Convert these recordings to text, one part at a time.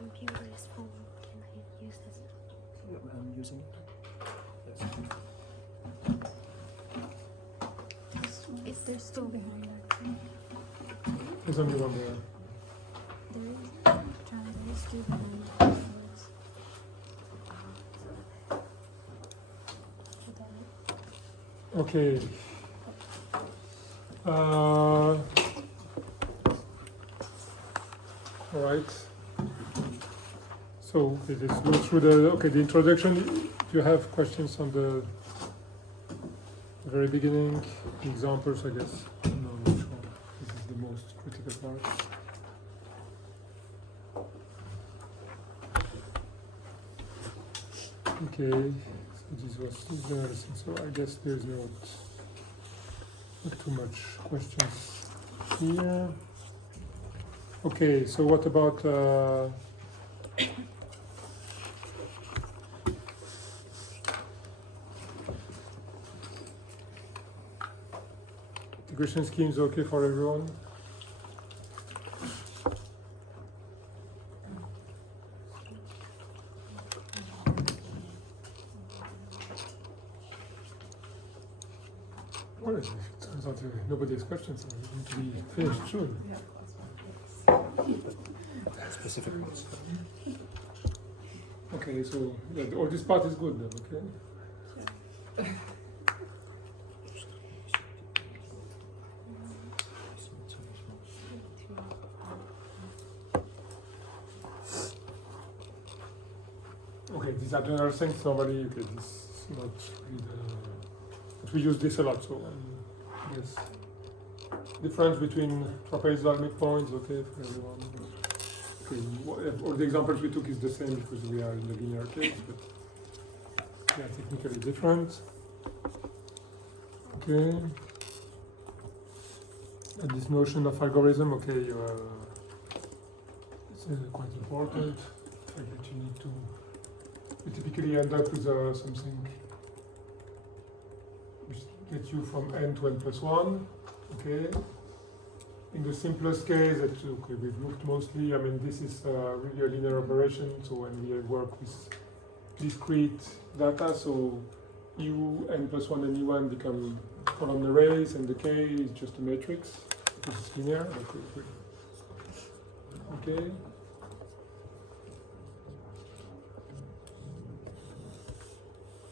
computer is full. Can I use this? I'm using it. Yes. Is there still behind that? There's only one there. There is. There is two behind that. Okay. All right. So okay, let's go through the introduction. If you have questions on the very beginning, the examples, I guess. No, which one? This is the most critical part. Okay. So this was everything. So I guess there's not too much questions here. Okay, so what about integration schemes? Okay for everyone? Well, it turns out nobody has questions, so we need to be finished soon. Specific ones. Okay, so yeah, all this part is good then, okay? Okay, these are general things, normally, okay, this is not really but we use this a lot, so yes. Difference between trapezoidal midpoints, okay, for everyone. Okay, all the examples we took is the same because we are in the linear case, but they are technically different. Okay. And this notion of algorithm, okay, it's quite important. The fact that you need to, you typically end up with something which gets you from n to n plus 1, okay? In the simplest case, okay, we've looked mostly, I mean, this is really a linear operation, so when we work with discrete data, so u, n plus 1 and u1 become column arrays, and the k is just a matrix, because it's linear, okay.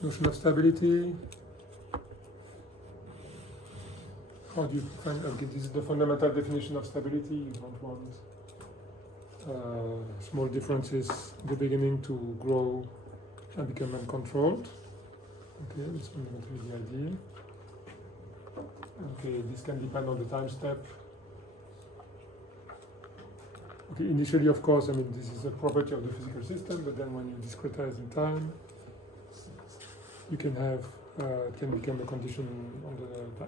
Notion of stability. How do you find, okay, this is the fundamental definition of stability. You don't want small differences in the beginning to grow and become uncontrolled. Okay, that's fundamentally the idea. Okay, this can depend on the time step. Okay, initially, of course, I mean, this is a property of the physical system, but then when you discretize in time, you can have it can become a condition on the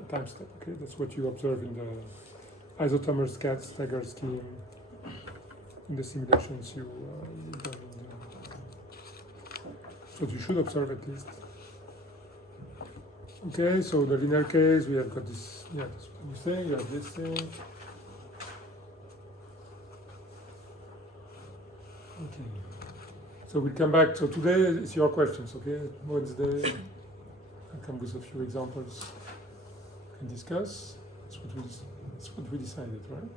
time step. Okay, that's what you observe in the isotomers stagger scheme in the simulations you done. So you should observe at least. Okay, so the linear case we have got this. Yeah, this thing. You have this thing. Okay. So we'll come back. So today it's your questions. Okay, Wednesday. I'll come with a few examples and discuss. That's what we decided, right?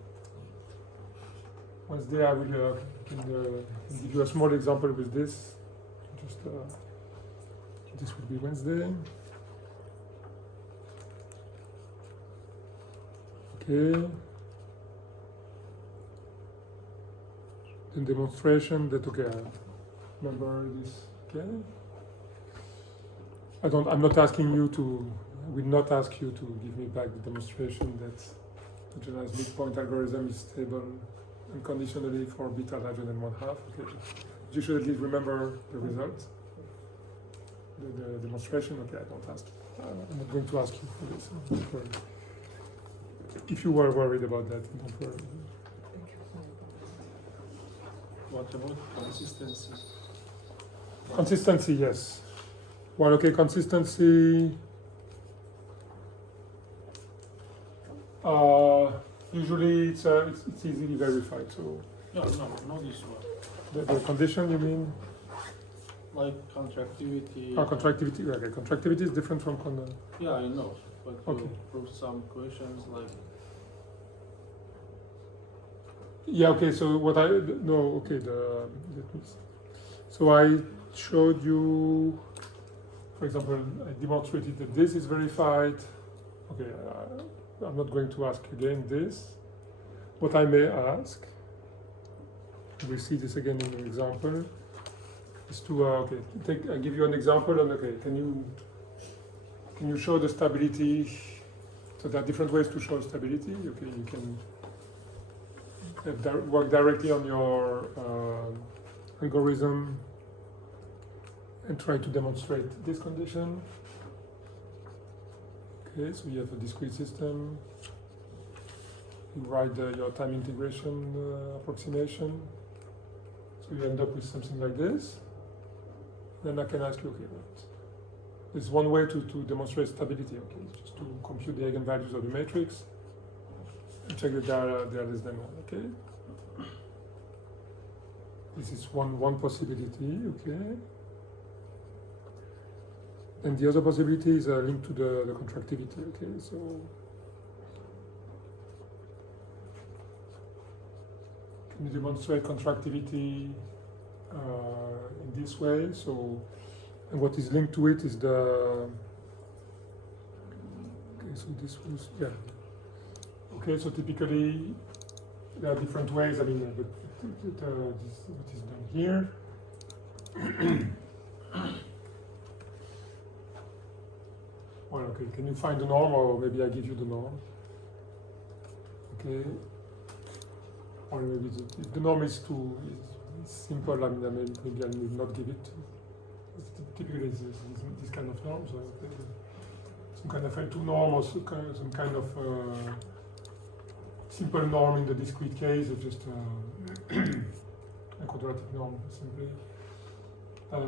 Wednesday I will give you a small example with this. Just this will be Wednesday. Okay. Then demonstration that remember this. Okay. I'm not asking you to, I will not ask you to give me back the demonstration that the generalized midpoint algorithm is stable unconditionally for beta larger than 1/2. Okay. You should at least remember the result. The demonstration, okay, I don't ask you. I'm not going to ask you for this. Don't worry. If you were worried about that, don't worry. What about consistency? Consistency, yes. Well, okay, consistency. Usually it's easily verified. So No, not this one. The condition, you mean? Like contractivity. Contractivity. Okay, contractivity is different from Yeah, I know, but Okay. you prove some equations like Yeah. Okay. So what I no. Okay. Let me see. So I showed you, for example, I demonstrated that this is verified. Okay. I'm not going to ask again this. What I may ask, we see this again in an example, is to okay. I give you an example, and okay, can you show the stability? So there are different ways to show stability. Okay, you can work directly on your algorithm and try to demonstrate this condition. Okay, so you have a discrete system. You write your time integration approximation. So you end up with something like this. Then I can ask you, okay, there's one way to demonstrate stability, okay, just to compute the eigenvalues of the matrix and check that they are less than 1, okay? This is one possibility, okay? And the other possibility is linked to the contractivity, okay? So can you demonstrate contractivity in this way? So, and what is linked to it is the. Okay, so this was Okay, so typically there are different ways. I mean, but this what is done here. Well, okay. Can you find the norm, or maybe I give you the norm? Okay. Or maybe the norm is too simple. I mean, maybe I will not give it. Typically, this kind of norm. So some kind of L2 norm, or some kind of simple norm in the discrete case, or just a quadratic norm simply. And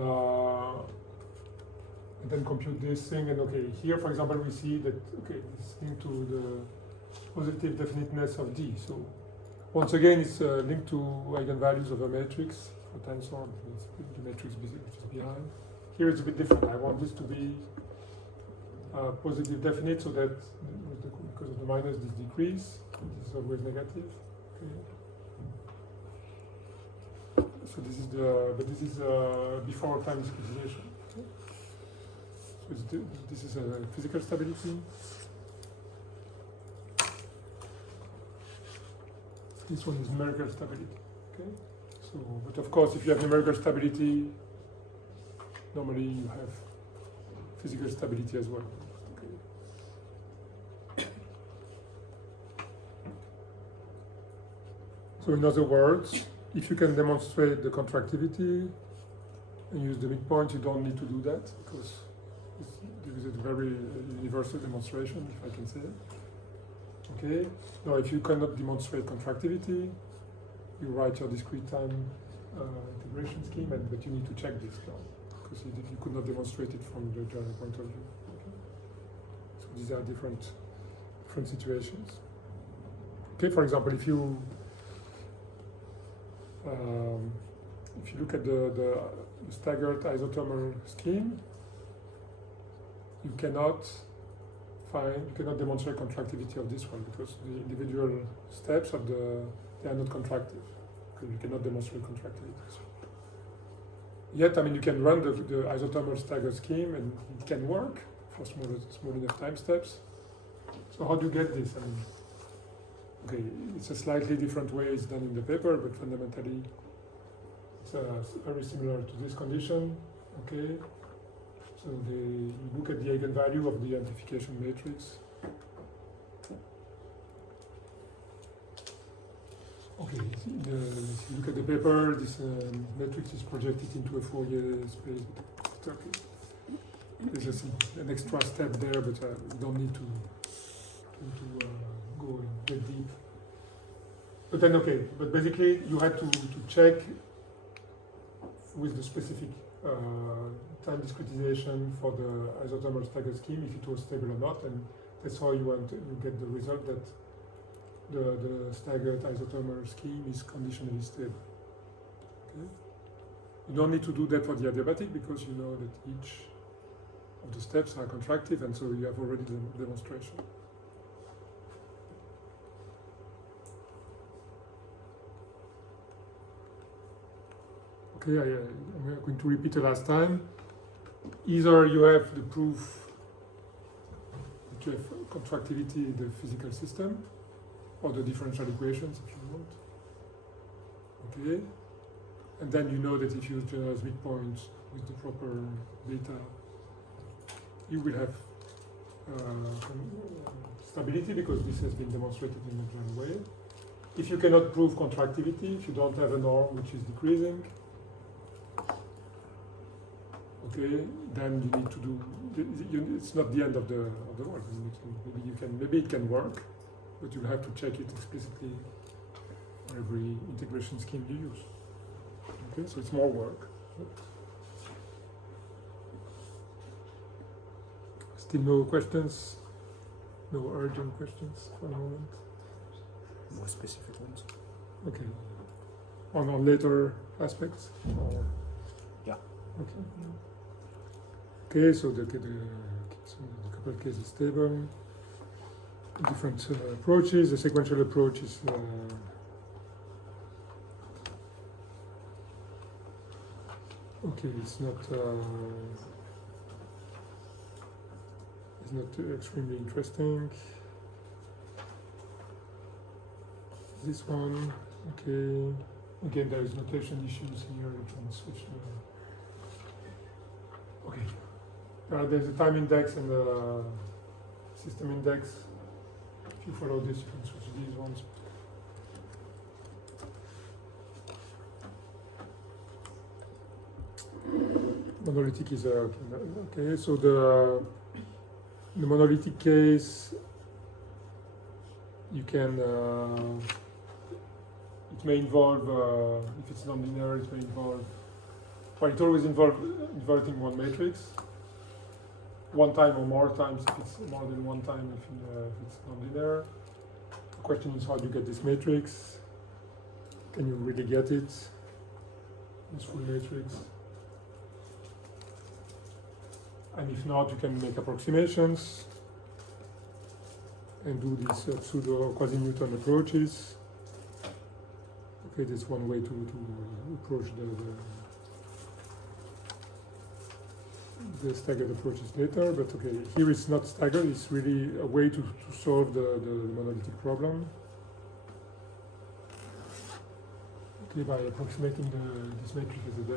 then compute this thing, and okay, here for example we see that okay, it's linked to the positive definiteness of D. So once again, it's linked to eigenvalues of a matrix for tensor. The matrix which is behind. Here it's a bit different. I want this to be positive definite, so that because of the minus, this decrease. This is always negative. Okay. So this is this is before time discretization. Okay. So this is a physical stability. This one is numerical stability. Okay. So, but of course, if you have numerical stability, normally you have physical stability as well. Okay. So, in other words, if you can demonstrate the contractivity and use the midpoint, you don't need to do that because this is a very universal demonstration, if I can say. Okay. Now, if you cannot demonstrate contractivity, you write your discrete time integration scheme, but you need to check this now because you could not demonstrate it from the general point of view. Okay. So these are different situations. Okay. For example, if you look at the staggered isothermal scheme, you cannot demonstrate contractivity of this one because the individual steps of they are not contractive. Okay, you cannot demonstrate contractivity. Yet, I mean, you can run the isothermal staggered scheme and it can work for small enough time steps. So how do you get this? I mean, okay, it's a slightly different way it's done in the paper, but fundamentally it's very similar to this condition. Okay. So you look at the eigenvalue of the identification matrix. Okay, if you look at the paper, this matrix is projected into a Fourier space. Okay. There's an extra step there, but we don't need to go in that deep. But then, okay, but basically you had to check with the specific time discretization for the isothermal staggered scheme if it was stable or not, and that's how you get the result that the staggered isothermal scheme is conditionally stable. Okay? You don't need to do that for the adiabatic because you know that each of the steps are contractive, and so you have already the demonstration. Okay, I'm going to repeat the last time. Either you have the proof that you have contractivity in the physical system, or the differential equations if you want. Okay? And then you know that if you use generalized midpoint with the proper data, you will have stability because this has been demonstrated in a general way. If you cannot prove contractivity, if you don't have a norm which is decreasing, okay, then you need to do. It's not the end of the work. Maybe it can work, but you'll have to check it explicitly for every integration scheme you use. Okay, so it's more work. Still no questions? No urgent questions for the moment? More specific ones. Okay. On later aspects? Or? Yeah. Okay. Okay, so the couple case is stable. Different approaches. The sequential approach is okay. It's not extremely interesting. This one, okay. Again, there is notation issues here. You can switch to. Okay. There's a time index and a system index. If you follow this, you can switch these ones. Monolithic is okay. So the monolithic case, you can. It may involve, if it's nonlinear, it may involve. Well, it always involves inverting one matrix. One time or more times if it's more than one time if it's nonlinear. The question is how do you get this matrix? Can you really get it? This full matrix. And if not, you can make approximations and do these pseudo Quasi-Newton approaches. Okay, that's one way to approach the staggered approaches later, but okay, here it's not staggered, it's really a way to solve the monolithic problem. Okay, by approximating this matrix as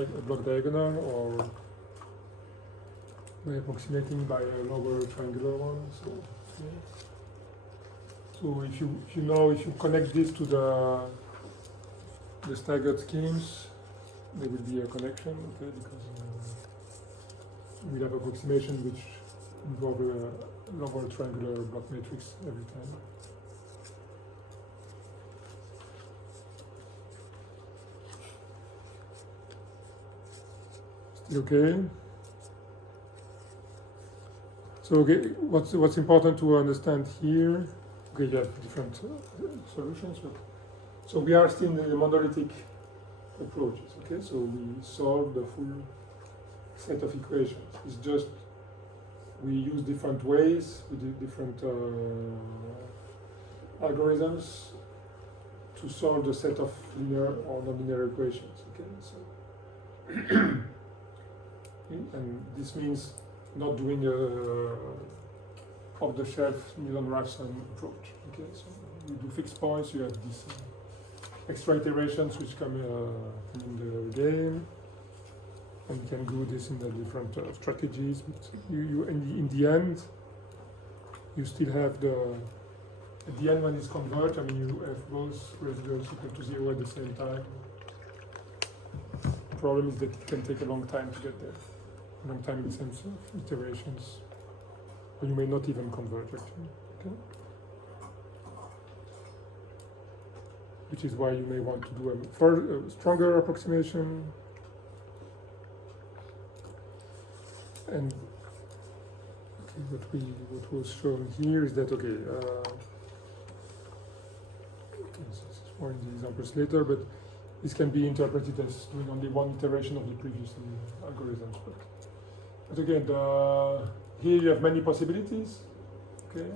a block diagonal, or by approximating by a lower triangular one. So, okay. So if you connect this to the staggered schemes, there will be a connection, okay, because we have approximation which involve a lower triangular block matrix every time. Still okay? So okay, what's important to understand here? Okay, you have different solutions, but so we are still in the monolithic approaches. Okay, so we solve the full set of equations. It's just we use different ways, we do different algorithms to solve the set of linear or nonlinear equations. Okay, so and this means not doing a off-the-shelf Newton-Raphson approach. Okay, so you do fixed points. You have these extra iterations which come in the game. And you can do this in the different strategies, but you in the end, you still have at the end when it's converged, I mean you have both residuals equal to 0 at the same time. The problem is that it can take a long time to get there. A long time in the sense of iterations. Or you may not even converge actually. Okay? Which is why you may want to do a stronger approximation. And okay, what was shown here is that okay, this is more in the examples later, but this can be interpreted as doing only one iteration of the previous algorithms. But again, here you have many possibilities. Okay.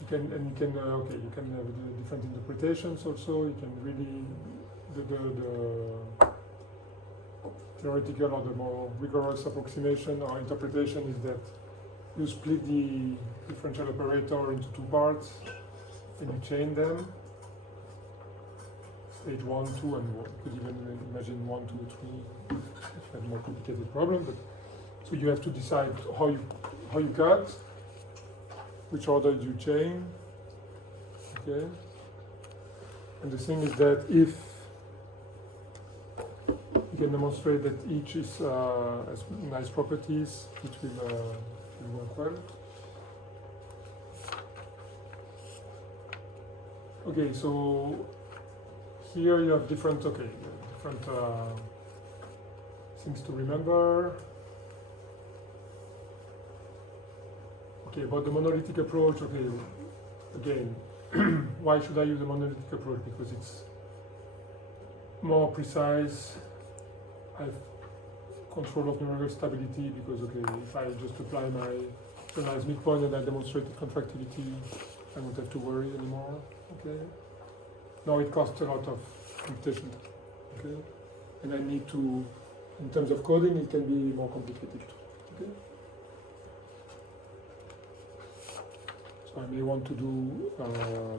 You can have the different interpretations also. You can really the theoretical or the more rigorous approximation or interpretation is that you split the differential operator into two parts and you chain them. Stage 1, 2, and you could even imagine 1, 2, 3 if you have a more complicated problem. But so you have to decide how you cut, which order you chain. Okay. And the thing is that if you can demonstrate that each is has nice properties, it will work well. Okay, so here you have different things to remember. Okay, about the monolithic approach. Okay, again, why should I use a monolithic approach? Because it's more precise. I have control of numerical stability because, okay, if I just apply my generalized midpoint and I demonstrated contractility, I won't have to worry anymore. Okay. Now it costs a lot of computation. Okay. And I need to, in terms of coding, it can be more complicated. Okay. So I may want to do,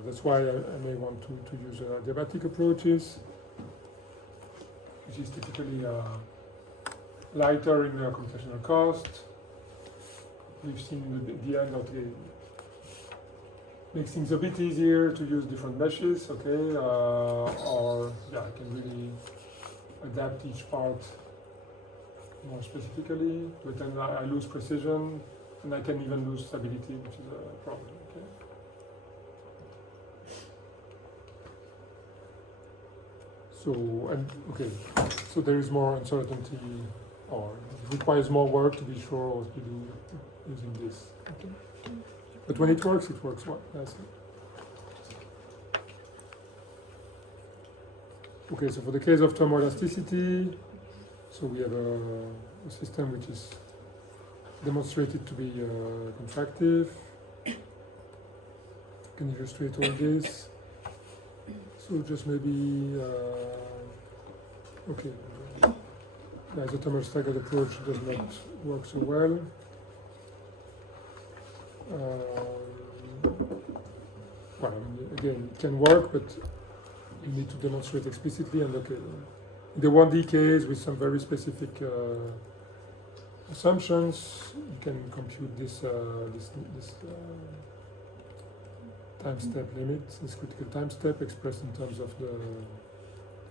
that's why I may want to use adiabatic approaches, which is typically lighter in computational cost. We've seen the end of the makes things a bit easier to use different meshes, okay, or yeah, I can really adapt each part more specifically, but then I lose precision and I can even lose stability, which is a problem. Okay. So there is more uncertainty, or it requires more work to be sure what to do using this. Okay. But when it works well. That's it. Okay, so for the case of thermoelasticity, so we have a system which is demonstrated to be contractive. I can illustrate all this. So just maybe, okay, the isothermal staggered approach does not work so well. Well, I mean, again, it can work, but you need to demonstrate explicitly. And okay, in the 1D case with some very specific assumptions, you can compute this time step limit, this critical time step expressed in terms of the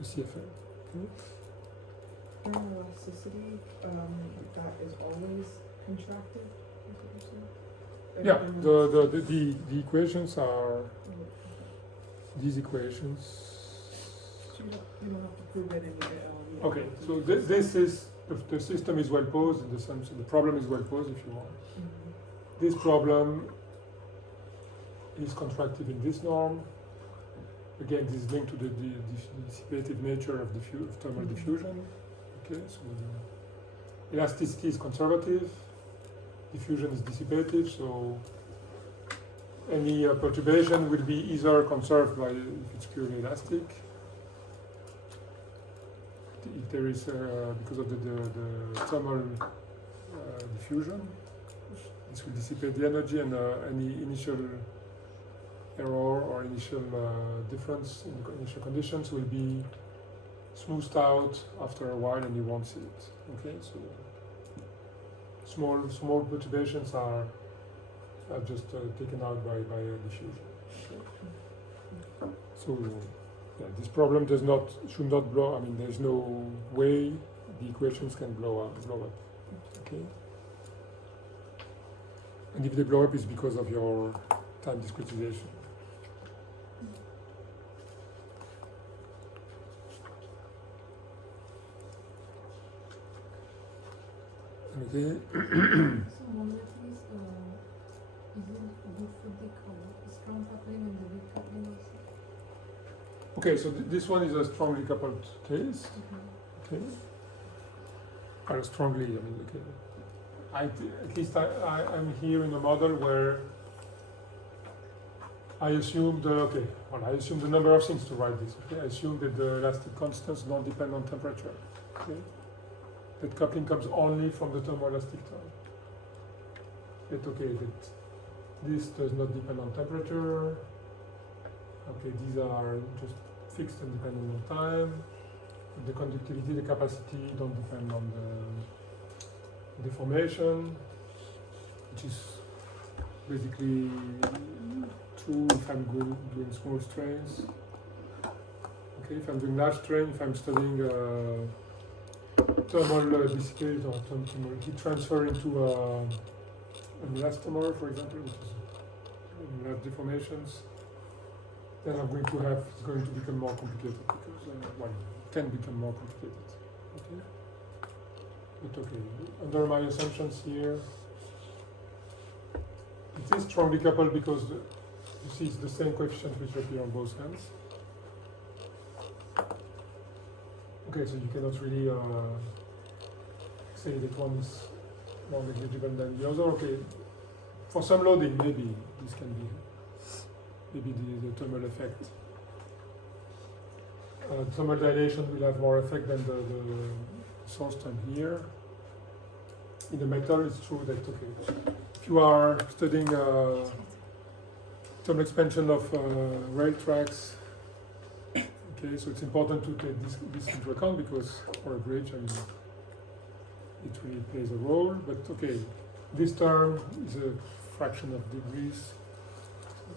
CFL. Okay. Thermoelasticity, that is always contracted, is what you're saying? Yeah, the equations are these equations. So you don't have to prove it in the Okay, so this is, the system is well posed in the sense, the problem is well posed if you want. Mm-hmm. This problem is contractive in this norm. Again, this is linked to the dissipative nature of thermal diffusion. Okay, so the elasticity is conservative, diffusion is dissipative, so any perturbation will be either conserved by if it's purely elastic. If there is, because of the thermal diffusion, this will dissipate the energy, and any initial error or initial difference in the initial conditions will be smoothed out after a while, and you won't see it. Okay, so small perturbations are just taken out by diffusion. Okay. So yeah, this problem should not blow. I mean, there's no way the equations can blow up. Okay, and if they blow up, it's because of your time discretization. Okay. So monolithic is it good for the strong coupling and the weak coupling also? Okay, so this one is a strongly coupled case. Okay. Or strongly, I mean, okay. At least I'm here in a model where I assume I assume the number of things to write this. Okay, I assume that the elastic constants don't depend on temperature. Okay, that coupling comes only from the thermoelastic term. That this does not depend on temperature. Okay, these are just fixed and dependent on time. The conductivity, the capacity don't depend on the deformation, which is basically true if I'm doing small strains. Okay, if I'm doing large strain, if I'm studying thermal dissipate or thermal heat transfer into an elastomer, for example, which is large deformations, then it's going to become more complicated because it can become more complicated. Okay, but okay, under my assumptions here, it is strongly coupled because you see it's the same coefficient which appear on both ends. Okay, so you cannot really say that one is more negligible than the other. Okay, for some loading maybe this can be the thermal effect. Thermal dilation will have more effect than the source term here. In the metal, it's true that if you are studying thermal expansion of rail tracks, okay, so it's important to take this into account because for a bridge, I mean, it really plays a role. But okay, this term is a fraction of degrees.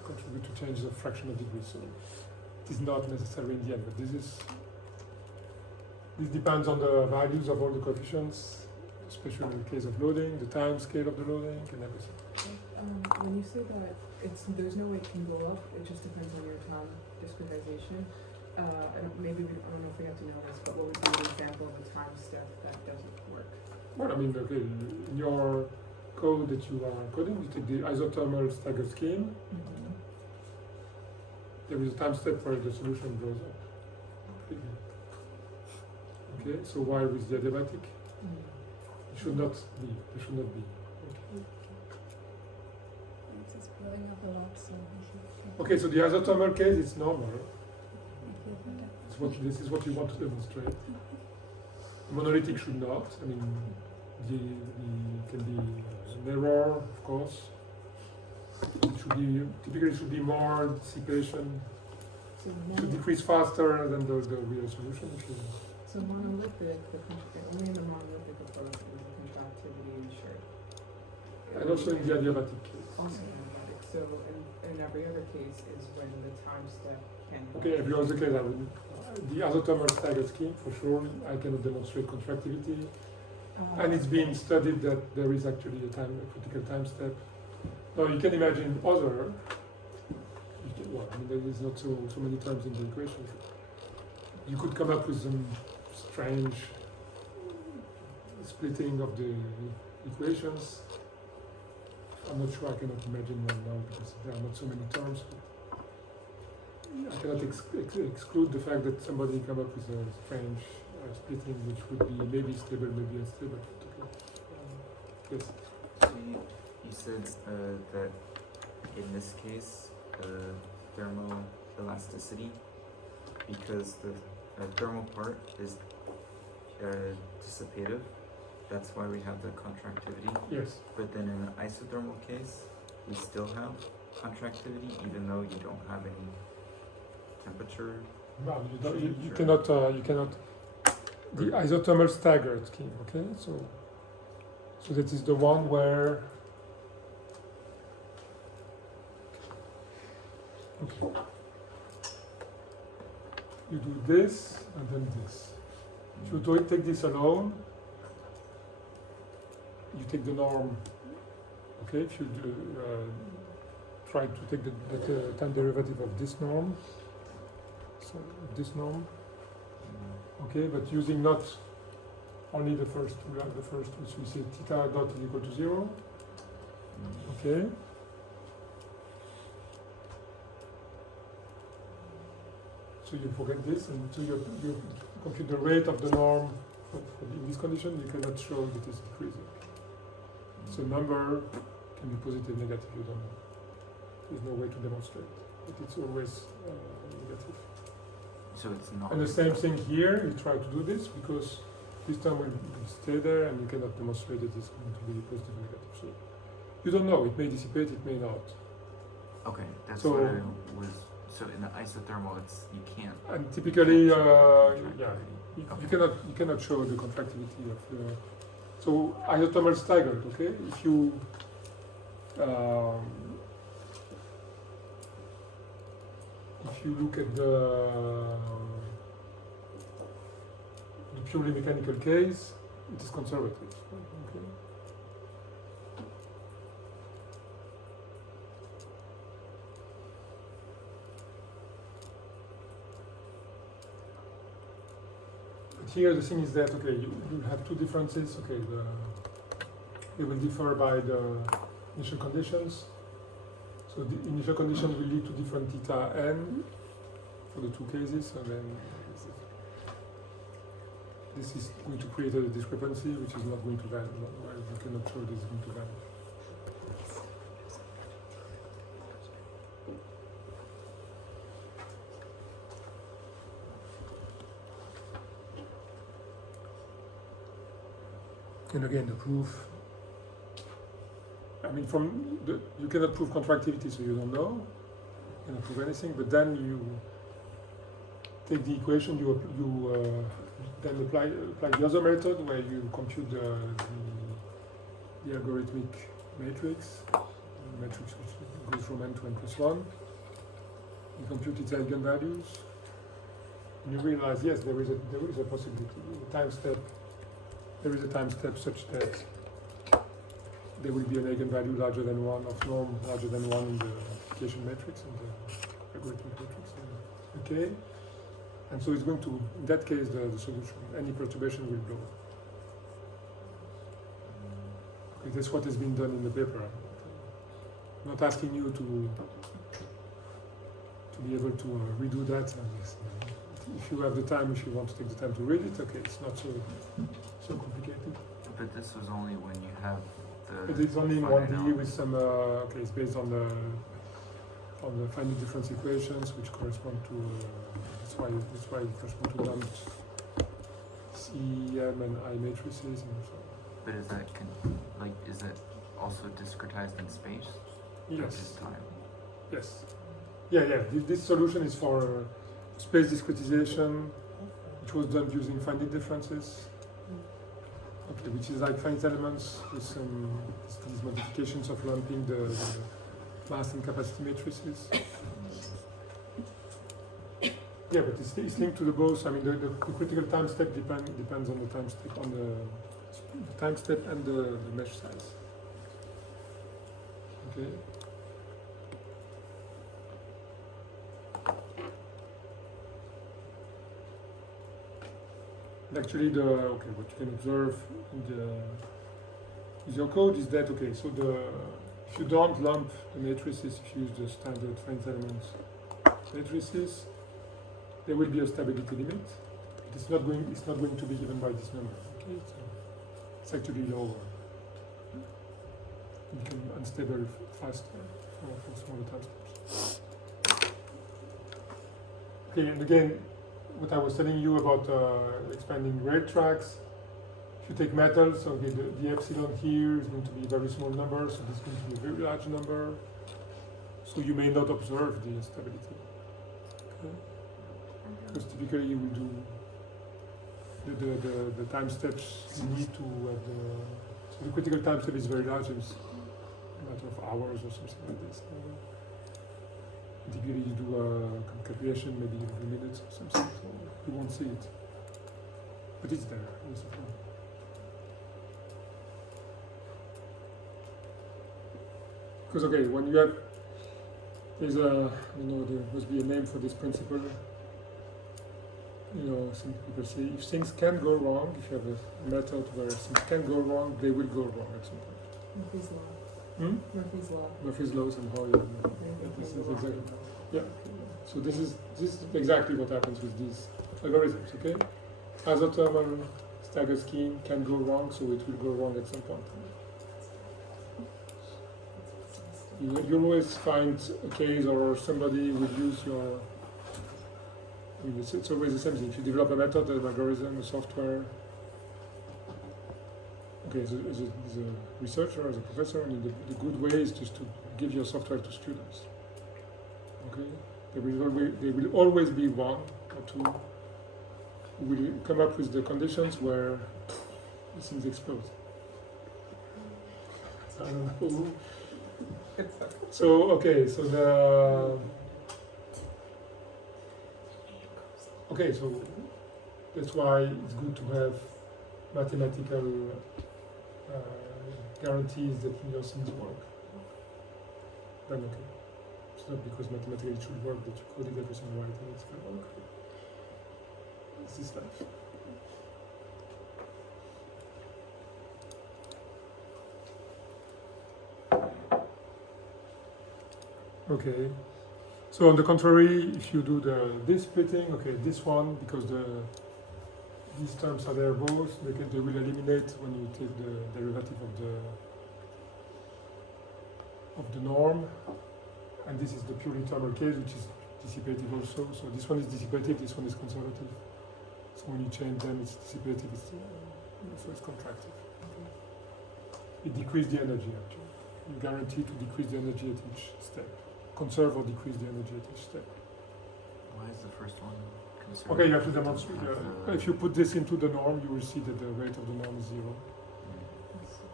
Contribute to change the fraction of degrees, so it is not necessary in the end. But this depends on the values of all the coefficients, especially in the case of loading, the time scale of the loading, and everything. When you say that there's no way it can go up, it just depends on your time discretization. I don't know if we have to know this, but what would be an example of a time step that doesn't work? Well, I mean, okay, in your code that you are coding, you take the isothermal staggered scheme. There is a time step where the solution blows up. Okay, so while with the adiabatic, it should not be. There should not be. It's just blowing up a lot, so we should. Okay, so the isothermal case is normal. This is what you want to demonstrate. Monolithic should not. I mean, the can be an error, of course. Typically should be more dissipation. So Should decrease faster than the real solution. So monolithic, only in the monolithic approach is the contractivity ensured. And also in the adiabatic case. Also adiabatic. So in every other case is when the time step can. Okay, every other case I would. The isothermal staggered scheme, for sure, I cannot demonstrate contractivity. And it's been studied that there is actually a critical time step. Now you can imagine other. I mean, there is not so many terms in the equation. You could come up with some strange splitting of the equations. I'm not sure I cannot imagine one now because there are not so many terms. I cannot exclude the fact that somebody come up with a strange splitting which would be maybe stable, maybe unstable. Yes. So you said that in this case, thermal elasticity, because the thermal part is dissipative, that's why we have the contractivity. Yes. But then in the isothermal case, we still have contractivity, even though you don't have any temperature. Well, you cannot. The isothermal staggered scheme. Okay, so that is the one where. Okay. You do this and then this. If you take this alone, you take the norm. Okay, if you do, try to take the time derivative of this norm. So this norm. Okay, but using not only the first two, which we say theta dot is equal to 0. Okay. So you forget this, and so you compute the rate of the norm in this condition. You cannot show that it's decreasing. So number can be positive, negative. You don't know. There's no way to demonstrate, but it's always negative. So it's not. And the same thing here. You try to do this because this term will stay there, and you cannot demonstrate that it's going to be positive or negative. So you don't know. It may dissipate. It may not. Okay, that's So- what I was. So in the isothermal, it's you can't. And typically, Contractility. yeah, you Okay. cannot show the contractility of the. So isothermal staggered, okay? If you look at the purely mechanical case, it is conservative, okay? But here the thing is that, okay, you have two differences, okay, they will differ by the initial conditions. So the initial conditions will lead to different theta n for the two cases, and then this is going to create a discrepancy which is not going to vanish. You cannot show this is going to vanish. And again, the proof. I mean, you cannot prove contractility, so you don't know. You cannot prove anything. But then you take the equation. You then apply the other method where you compute the algorithmic matrix, which goes from n to n plus 1. You compute its eigenvalues, and you realize yes, there is a possibility. Time step. There is a time step such that there will be an eigenvalue larger than 1 of norm larger than 1 in the multiplication matrix, in the algorithmic matrix. Okay? And so it's going to, in that case, the solution, any perturbation will blow. Okay, that's what has been done in the paper. I'm not asking you to be able to redo that. If you have the time, if you want to take the time to read it, okay, it's not so complicated. But this was only when you have the. But it's only in finite 1D element. with some, okay, it's based on the finite difference equations, which correspond to, that's why it corresponds to lumped CEM and I matrices and so on. But is that is that also discretized in space? Or Yes, just time? yes. Yeah. This solution is for space discretization, which was done using finite differences. Okay, which is like finite elements with these modifications of lumping the mass and capacity matrices. Yeah, but it's linked to the both. I mean, the critical time step depends on the time step and the mesh size. Okay. And actually, what you can observe in with your code is that if you don't lump the matrices, if you use the standard finite elements matrices, there will be a stability limit. It's not going to be given by this number. Okay, so it's actually lower. You can unstable faster for smaller time steps. Okay, and again, what I was telling you about expanding rate tracks. If you take metals, so the epsilon here is going to be a very small number, so this is going to be a very large number. So you may not observe the stability. Okay? Because typically you will do the time steps you need to have so the critical time step is very large, it's a matter of hours or something like this. Typically you do a calculation maybe every minute or something, so you won't see it. But it's there. It's okay. Because when you have, there must be a name for this principle. Some people say if things can go wrong, if you have a method where things can go wrong, they will go wrong at some point. Murphy's Law. Hmm? Murphy's Law. Murphy's law somehow. This is exactly. Yeah. So this is exactly what happens with these algorithms, okay? Isothermal staggered scheme can go wrong, so it will go wrong at some point. You always find a case or somebody will use your. I mean, it's always the same thing. If you develop a method, an algorithm, a software. Okay, as a researcher, as a professor, I mean, the good way is just to give your software to students. Okay, there will always be one or two who will come up with the conditions where things explode. I don't know. So okay, so that's why it's good to have mathematical guarantees that your things work. Then okay, it's not because mathematically it should work that you coded everything right and it's going to work. This is life. Okay, so on the contrary, if you do this splitting, okay, this one, because these terms are there both, they will eliminate when you take the derivative of the norm, and this is the purely thermal case, which is dissipative also. So this one is dissipative, this one is conservative. So when you change them, it's dissipative, so it's contractive. It decreases the energy actually. You guarantee to decrease the energy at each step. Conserve or decrease the energy at each step. Why is the first one conservative? Okay, you have to demonstrate. If you put this into the norm, you will see that the rate of the norm is 0.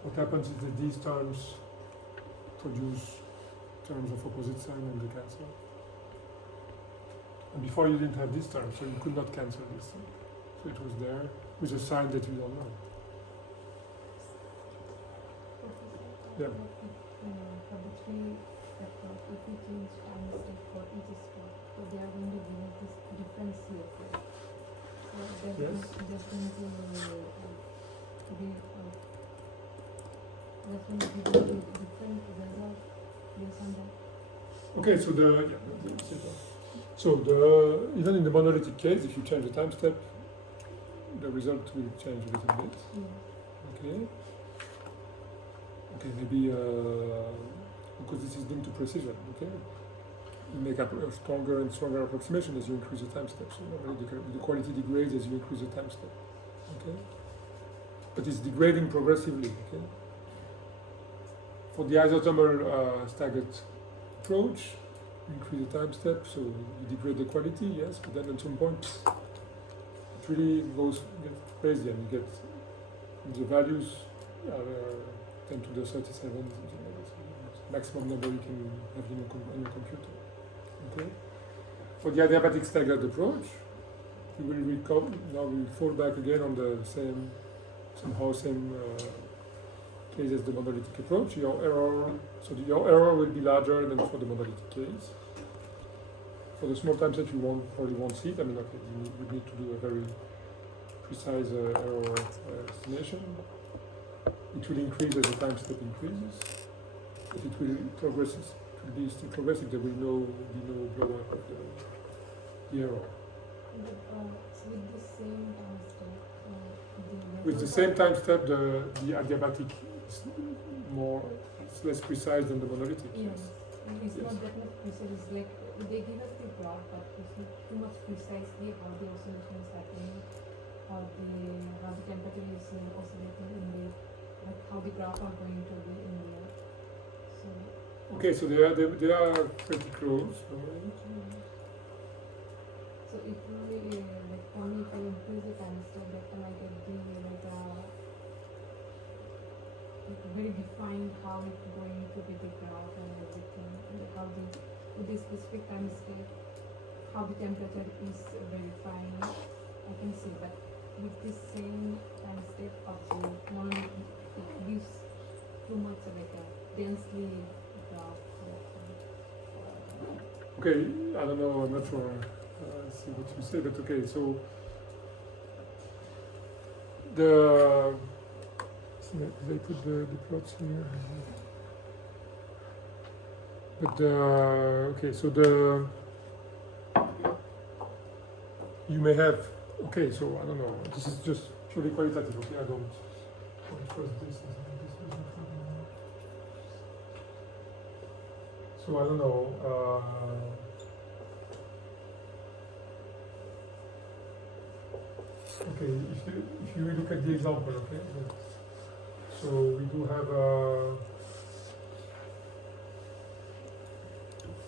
What happens is that these terms produce terms of opposite sign and they cancel. And before you didn't have this term, so you could not cancel this thing. So it was there with a sign that you don't know. Yeah. For the three step, if we change time step for each step, so they are going to give us this different CFA. So that Yes. is just going to be that's going to give you a different result based on that. Okay, so even in the monolithic case, if you change the time step, the result will change a little bit. Yeah. Okay. Okay, maybe because this is linked to precision. Okay, you make up a stronger and stronger approximation as you increase the time step. So normally the quality degrades as you increase the time step. Okay, but it's degrading progressively. Okay. For the isothermal staggered approach, you increase the time step, so you degrade the quality, yes, but then at some point, it really gets crazy and you get the values are 10 to the 37, maximum number you can have in your computer. Okay. For the adiabatic staggered approach, you will now we fall back again on the same case as the monolithic approach. Your error will be larger than for the monolithic case. For the small time set, you probably won't see it. I mean, okay, you need to do a very precise error estimation. It will increase as the time step increases, but it will progress. It will be still progressive. There will be no blow up of the error. But with the same time step, With the same time step, the adiabatic is it's less precise than the monolithic. yes, it's Yes. not that much precise. It's like they give us the graph, but it's not too much precisely how the oscillation is happening, how the temperature is oscillating in the, like how the graph are going to be in there. So Okay, so they are pretty close. so if we like only if I increase the time step, that time I get the like very defined how it's going to be the graph and everything, and how with the specific time step, how the temperature is verifying, I can see. But with the same time step of the monolithic, it gives too much like a densely graph. Okay, I don't know. I'm not sure. See what you say, but okay. So they put the plots here. But okay, so you may have, okay, so I don't know, this is just purely qualitative, okay, I don't, what was this, so I don't know, okay, if you look at the example, okay, so we do have,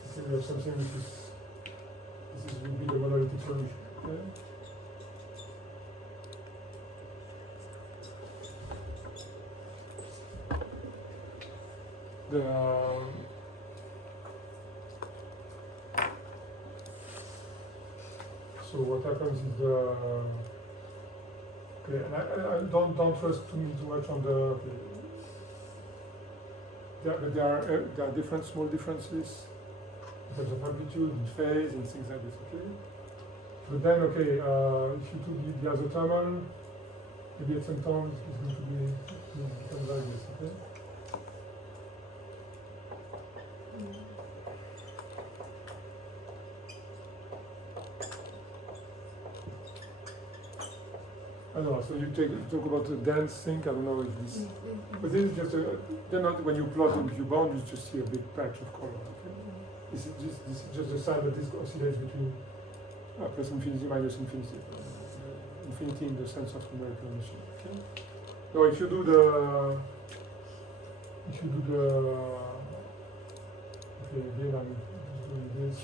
okay, we have something which is, this is, would be the monolithic solution, okay? The so what happens is okay, and I don't trust too much on the okay. There are different small differences in terms of amplitude and phase and things like this, okay? But then okay, if you do the isothermal, maybe at some time it's going to be different values, okay? I don't know, so you talk about the dense thing, I don't know if this, but this is just then not when you plot in Q bound, you just see a big patch of color, okay? This is just a sign that this oscillates between plus infinity, minus infinity. Infinity in the sense of numerical machine, okay? So if you do the, okay, again I'm just doing this.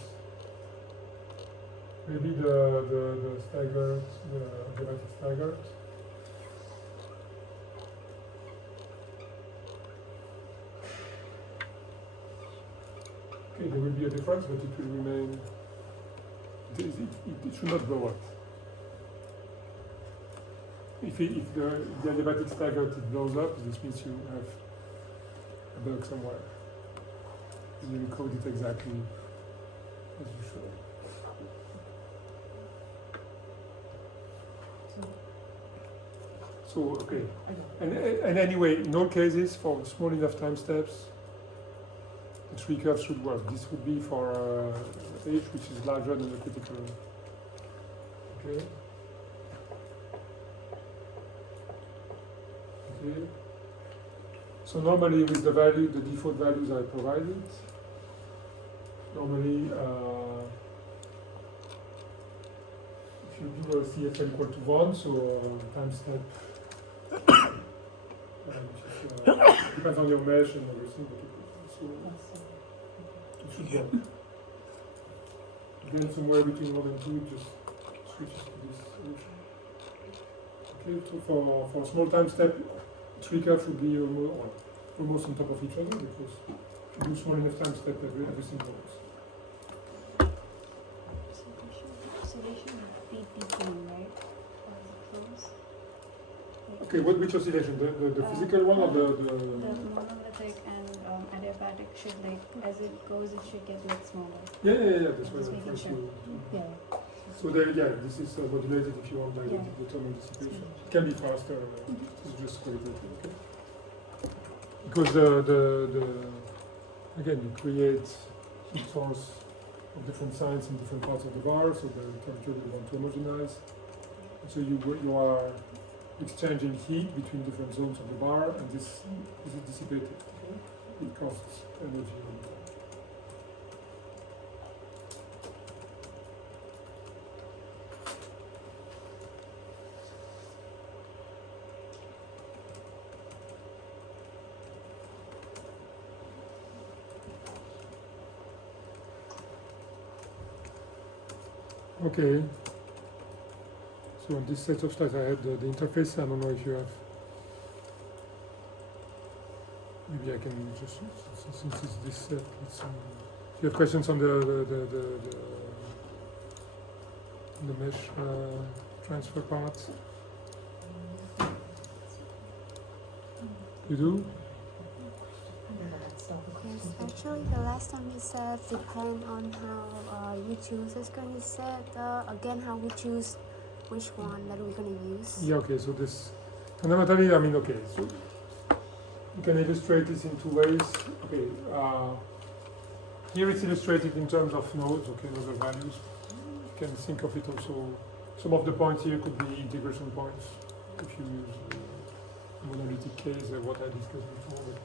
Maybe the staggered, the algebraic staggered. Okay, there will be a difference, but it will remain, it should not blow up. If the algebraic staggered it blows up, this means you have a bug somewhere. You encode it exactly as you should. So, okay, and anyway, in all cases, for small enough time steps, the tree curve should work. This would be for h, which is larger than the critical. Okay. Okay. So normally with the value, the default values are provided. Normally, if you do a CFL equal to 1, so time step. Depends on your mesh and everything, so it should work. Then somewhere between 1 and 2, it just switches to this solution. Okay, so for small time step, tree curve should be almost on top of each other, because if you do small enough time step, everything works. So they should be deepening, right? Or is it close? Okay, which oscillation? The physical one or the The monolithic and adiabatic should, like, as it goes, it should get like smaller. Yeah, that's why Just I making refer sure. to. Yeah. So this is modulated if you want by the thermal dissipation. It can be faster, it's just qualitative, okay? Because again, you create heat source of different signs in different parts of the bar, so the temperature you want to homogenize. And so you are exchanging heat between different zones of the bar, and this is dissipated. Okay? It costs energy. Okay. So on this set of slides, I had the interface. I don't know if you have. Maybe I can just, since it's this set, let's see. If you have questions on the mesh transfer part. You do? Yes, actually the last time you said depend on how you choose. It's going to set again how we choose which one that we're going to use. Yeah, okay, so this, fundamentally, I mean, okay, so you can illustrate this in two ways. Okay, here it's illustrated in terms of nodes, okay, nodal values. You can think of it also some of the points here could be integration points if you use monolithic case, what I discussed before. But,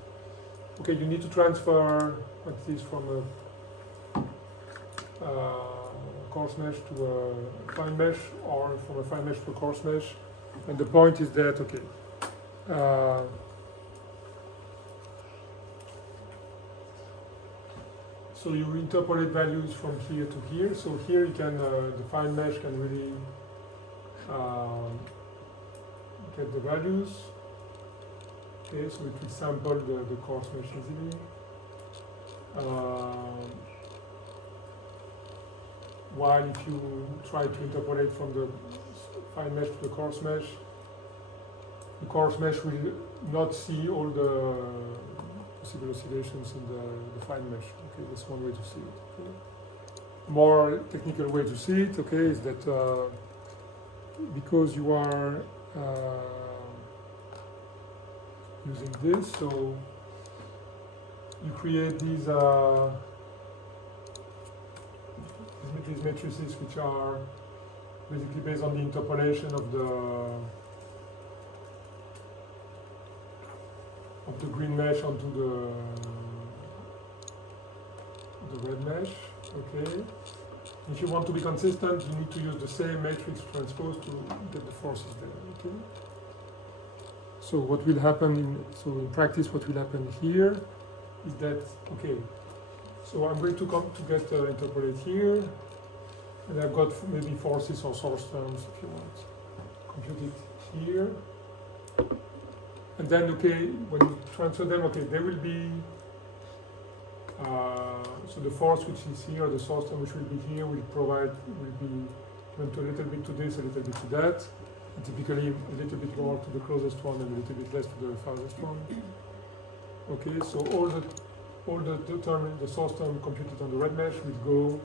okay, you need to transfer quantities from a coarse mesh to a fine mesh, or from a fine mesh to a coarse mesh. And the point is that, okay, so you interpolate values from here to here. So here you can, the fine mesh can really get the values. Okay, so it will sample the coarse mesh easily. While if you try to interpolate from the fine mesh to the coarse mesh will not see all the possible oscillations in the fine mesh. Okay, that's one way to see it. Okay. More technical way to see it, okay, is that because you are using this, so you create these matrices which are basically based on the interpolation of the green mesh onto the red mesh. Okay. If you want to be consistent, you need to use the same matrix transpose to get the forces there. Okay. So what will happen in practice, what will happen here is that, okay, so I'm going to get interpolate here, and I've got maybe forces or source terms if you want. Compute it here. And then, okay, when you transfer them, okay, they will be, so the force which is here, the source term which will be here, will be given to a little bit to this, a little bit to that, and typically a little bit more to the closest one and a little bit less to the farthest one. Okay, so all the source term computed on the red mesh will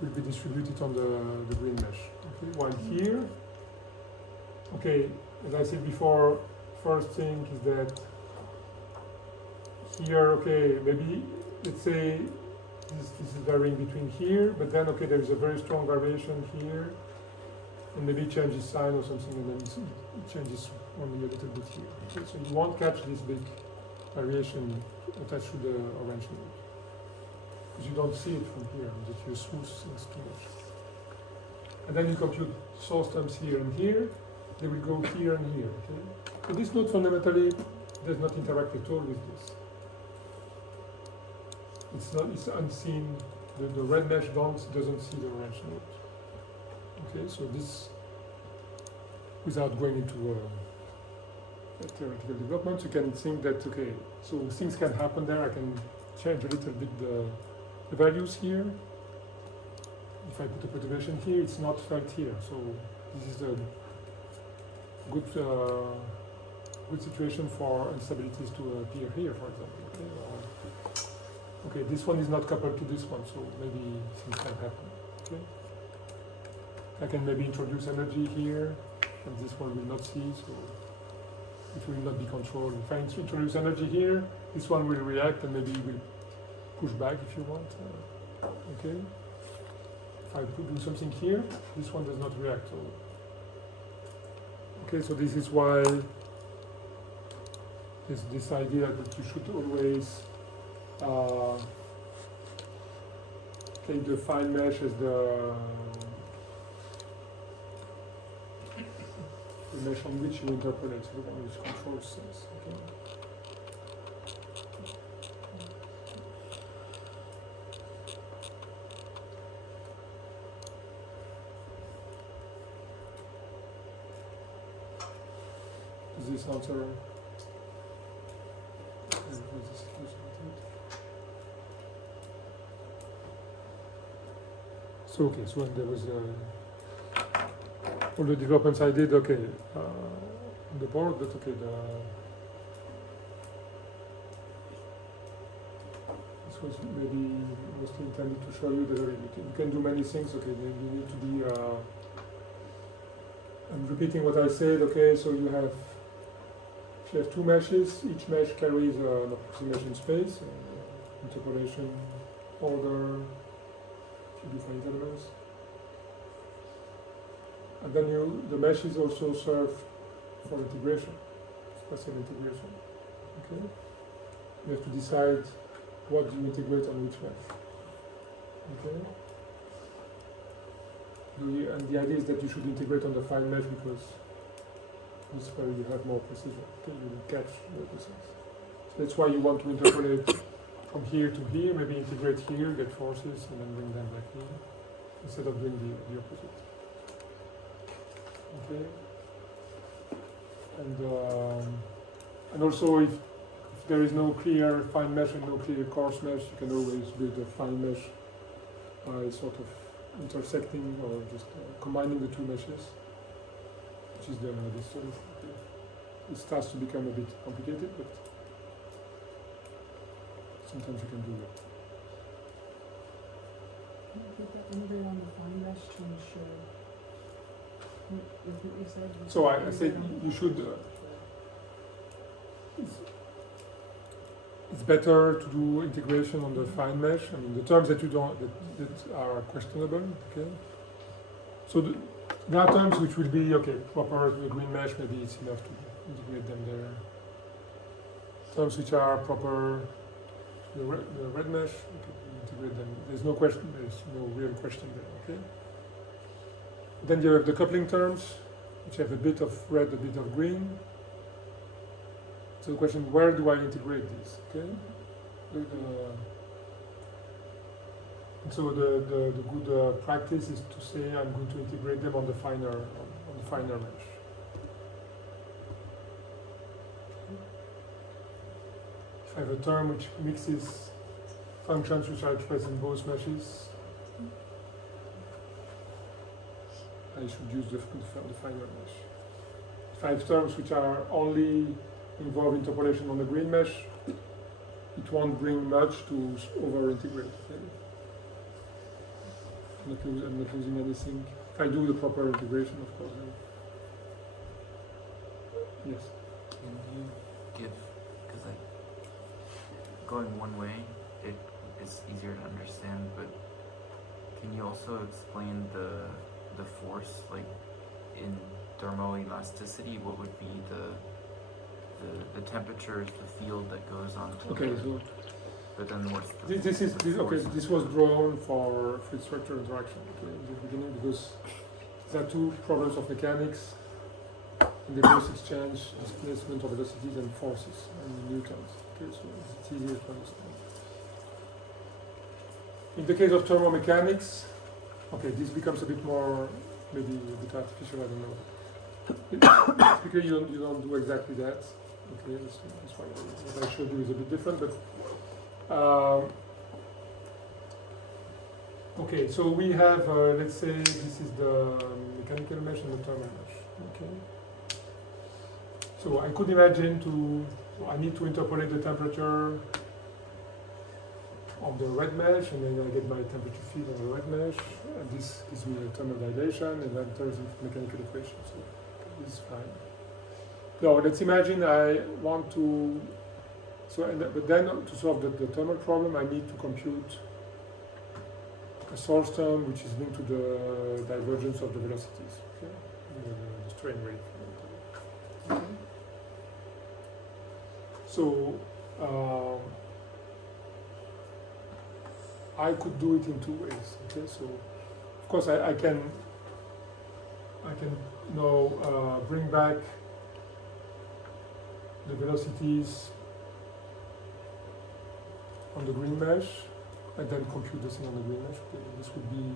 be distributed on the green mesh. Okay, while here, okay, as I said before, first thing is that here, okay, maybe let's say this is varying between here, but then okay, there is a very strong variation here, and maybe it changes sign or something, and then it changes only a little bit here. Okay, so you won't catch this big variation attached to the orange node, because you don't see it from here, that you smooth things too much. And then you compute source terms here and here, they will go here and here. Okay? So this node fundamentally does not interact at all with this. It's unseen. The red mesh doesn't see the orange node. Okay, so this, without going into theoretical development, you can think that, okay, so things can happen there. I can change a little bit the values here. If I put a perturbation here, it's not felt here. So this is a good situation for instabilities to appear here, for example. Okay, okay, this one is not coupled to this one, so maybe things can happen. Okay, I can maybe introduce energy here, and this one will not see, so it will not be controlled. If I introduce energy here, this one will react and maybe will push back if you want. Okay. If I do something here, this one does not react. So, okay, so this is why this idea that you should always take the fine mesh as the mesh on which you interpolate, the one which controls things. Okay. Does this answer? So okay, so when there was all the developments I did, okay, on the board, but okay, this was maybe mostly intended to show you that you can do many things. Okay, then you need to be. I'm repeating what I said. Okay, so you have two meshes. Each mesh carries an approximation space, interpolation, order, few different elements. And then the meshes also serve for integration, spatial integration. Okay? You have to decide what do you integrate on which mesh. Okay? And the idea is that you should integrate on the fine mesh because this is where you have more precision. Okay? You will catch the distance. So that's why you want to interpolate from here to here, maybe integrate here, get forces, and then bring them back here, instead of doing the opposite. Okay? And also if there is no clear fine mesh and no clear coarse mesh, you can always build a fine mesh by sort of intersecting or just combining the two meshes, which is the story. Okay. It starts to become a bit complicated, but sometimes you can do that. Can you put that integrate on the fine mesh to ensure? What you said? So I said you should. It's better to do integration on the fine mesh. I mean, the terms that you don't that are questionable. Okay. So there are terms which will be okay proper to the green mesh. Maybe it's enough to integrate them there. Terms which are proper to the red mesh, okay, integrate them. There's no question. There's no real question there. Okay. Then you have the coupling terms, which have a bit of red, a bit of green. So the question, where do I integrate these? Okay. And so the good practice is to say I'm going to integrate them on the finer mesh. If I have a term which mixes functions which are expressed in both meshes, I should use the finer mesh. If I have terms which are only involve interpolation on the green mesh, it won't bring much to over-integrate. Okay? I'm not losing anything. If I do the proper integration, of course. Yes. Can you give, because like going one way, it is easier to understand, but can you also explain the force, like in thermoelasticity, what would be the temperature is the field that goes on to Okay, it, so but then what's the this was drawn for fluid structure interaction, okay, in the beginning, because there are two problems of mechanics in the force exchange, displacement of velocities and forces and newtons. Okay, so it's easier to understand. In the case of thermomechanics, okay, this becomes a bit more, maybe a bit artificial, I don't know. Because you don't do exactly that. Okay, that's why what I showed you is a bit different, but okay, so we have, let's say this is the mechanical mesh and the thermal mesh. Okay. So I could imagine I need to interpolate the temperature of the red mesh, and then I get my temperature field on the red mesh, and this gives me a thermal dilation, and then turns into mechanical equation. So this is fine. Now let's imagine I want to. But then to solve the thermal problem, I need to compute a source term which is linked to the divergence of the velocities, okay? The strain rate. Okay. So I could do it in two ways. Okay, so of course I can now bring back the velocities on the green mesh, and then compute the thing on the green mesh. Okay, this would be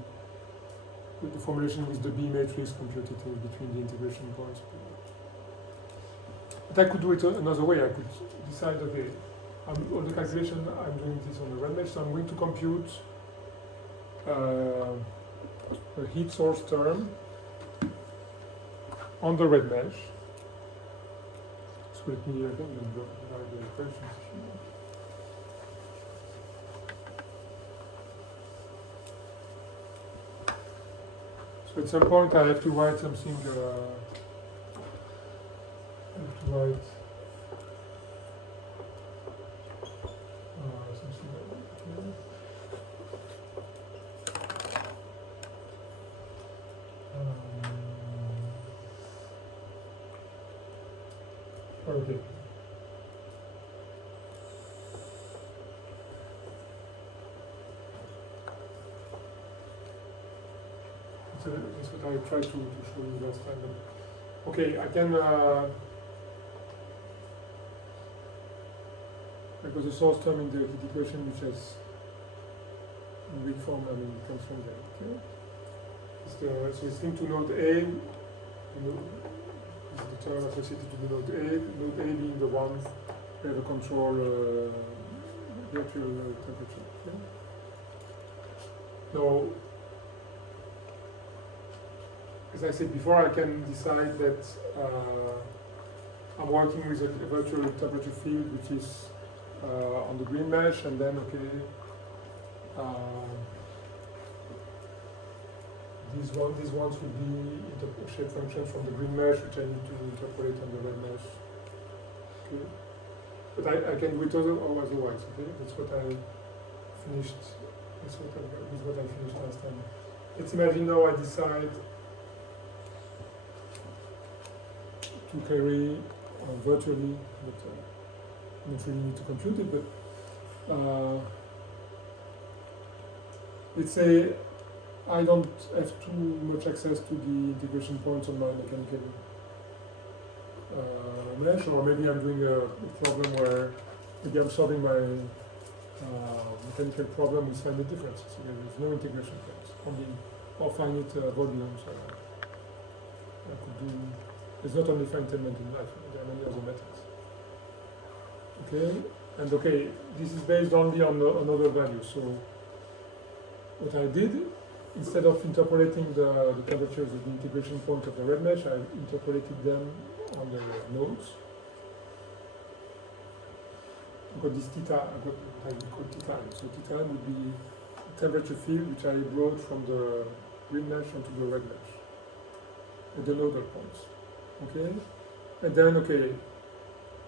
with the formulation with the B matrix computed in between the integration points. But I could do it another way. I could decide, okay, all the calculation I'm doing this on the red mesh, so I'm going to compute a heat source term on the red mesh. So let me again divide the equations. So at some point I have to write something. I have to write something like that. Okay. So that's what I tried to show you last time. But okay, I can. Because the source term in the equation, which has in weak form, I mean, it comes from there. Okay. So it's linked to node A. You know, this is the term associated to the node A. Node A being the one where the control virtual temperature. Okay. Now, as I said before, I can decide that I'm working with a virtual temperature field which is on the green mesh, and then these ones would be shape functions from the green mesh, which I need to interpolate on the red mesh. Okay, but I can do it otherwise. Okay, that's what I finished. That's what I finished last time. Let's imagine now I decide to carry virtually, but not really need to compute it, but let's say I don't have too much access to the integration points on my mechanical mesh, or maybe I'm doing a problem where maybe I'm solving my mechanical problem with finite differences. So there is no integration points, only or finite volumes. I could do. It's not only finite element in life, there are many other methods. Okay, and okay, this is based only on another value. So what I did, instead of interpolating the temperatures of the integration point of the red mesh, I interpolated them on the nodes. I got this theta, I got what I call theta m. So theta m would be a temperature field which I brought from the green mesh onto the red mesh at the nodal points. Okay, and then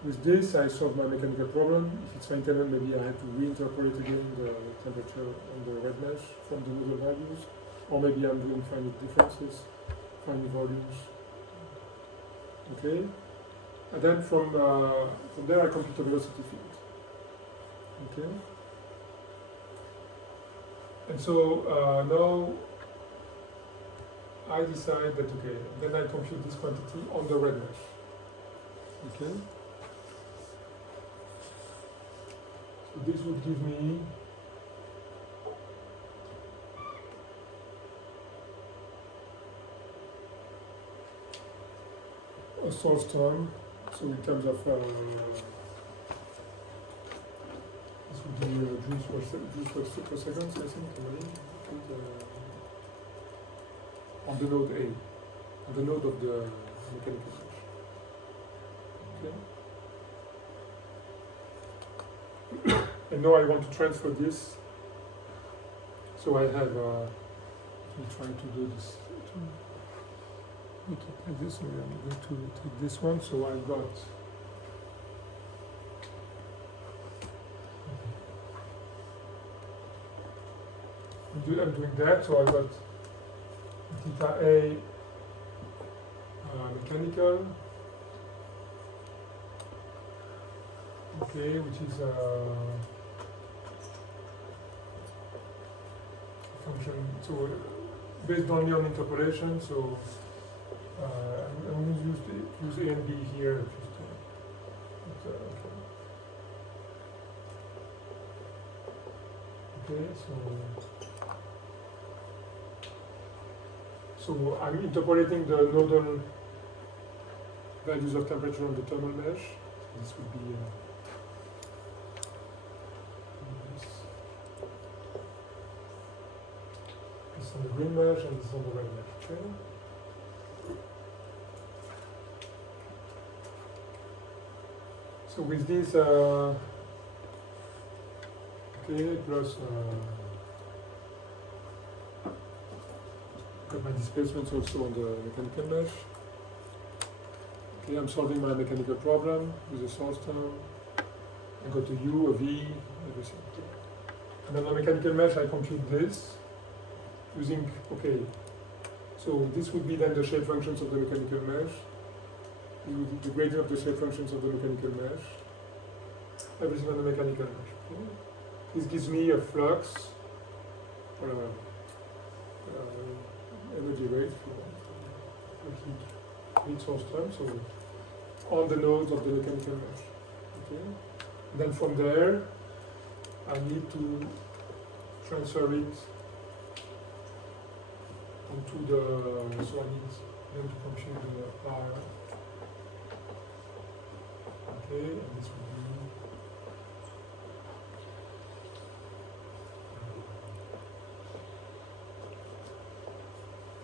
with this I solve my mechanical problem. If it's finite element, maybe I have to reinterpolate again the temperature on the red mesh from the nodal values, or maybe I'm doing finite differences, finite volumes. Okay, and then from there I compute the velocity field. Okay, and so now I decide that then I compute this quantity on the red mesh. Okay. So this would give me a source term. So in terms of this would be joules per second, I think, on the node A, on the node of the mechanical mesh. Okay. And now I want to transfer this. So I have, let me try to do this, to make it like this. Maybe I'm going to take this one. So I've got, I'm doing that. So I've got theta A mechanical, okay, which is a function, so based only on interpolation, so I'm going to use A and B here, just okay, so I'm interpolating the nodal values of temperature on the thermal mesh. This would be this on the green mesh and this on the red mesh. Okay. So with this, okay, plus got my displacements also on the mechanical mesh. Okay, I'm solving my mechanical problem with the source term. I got a U, a V, everything. And then on the mechanical mesh, I compute this using, okay, so this would be then the shape functions of the mechanical mesh the gradient of the shape functions of the mechanical mesh. Everything on the mechanical mesh. Okay? This gives me a flux or a energy rate for heat source term, so on the nodes of the mechanical mesh. Okay? Then from there, I need to transfer it onto the, so I need then to compute the R. Okay, and this will be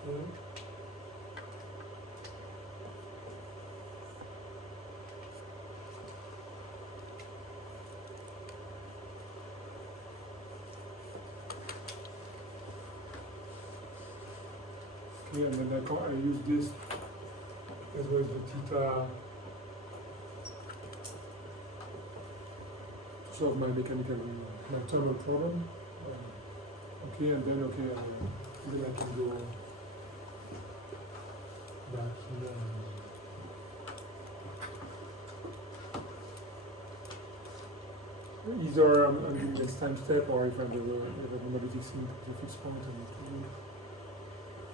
okay. Okay, and then I use this as well as the theta to solve my mechanical, my thermal problem. Okay, and then then I can go back here. Either I'm doing next time step, or if I have a monolithic scheme to the fixed point.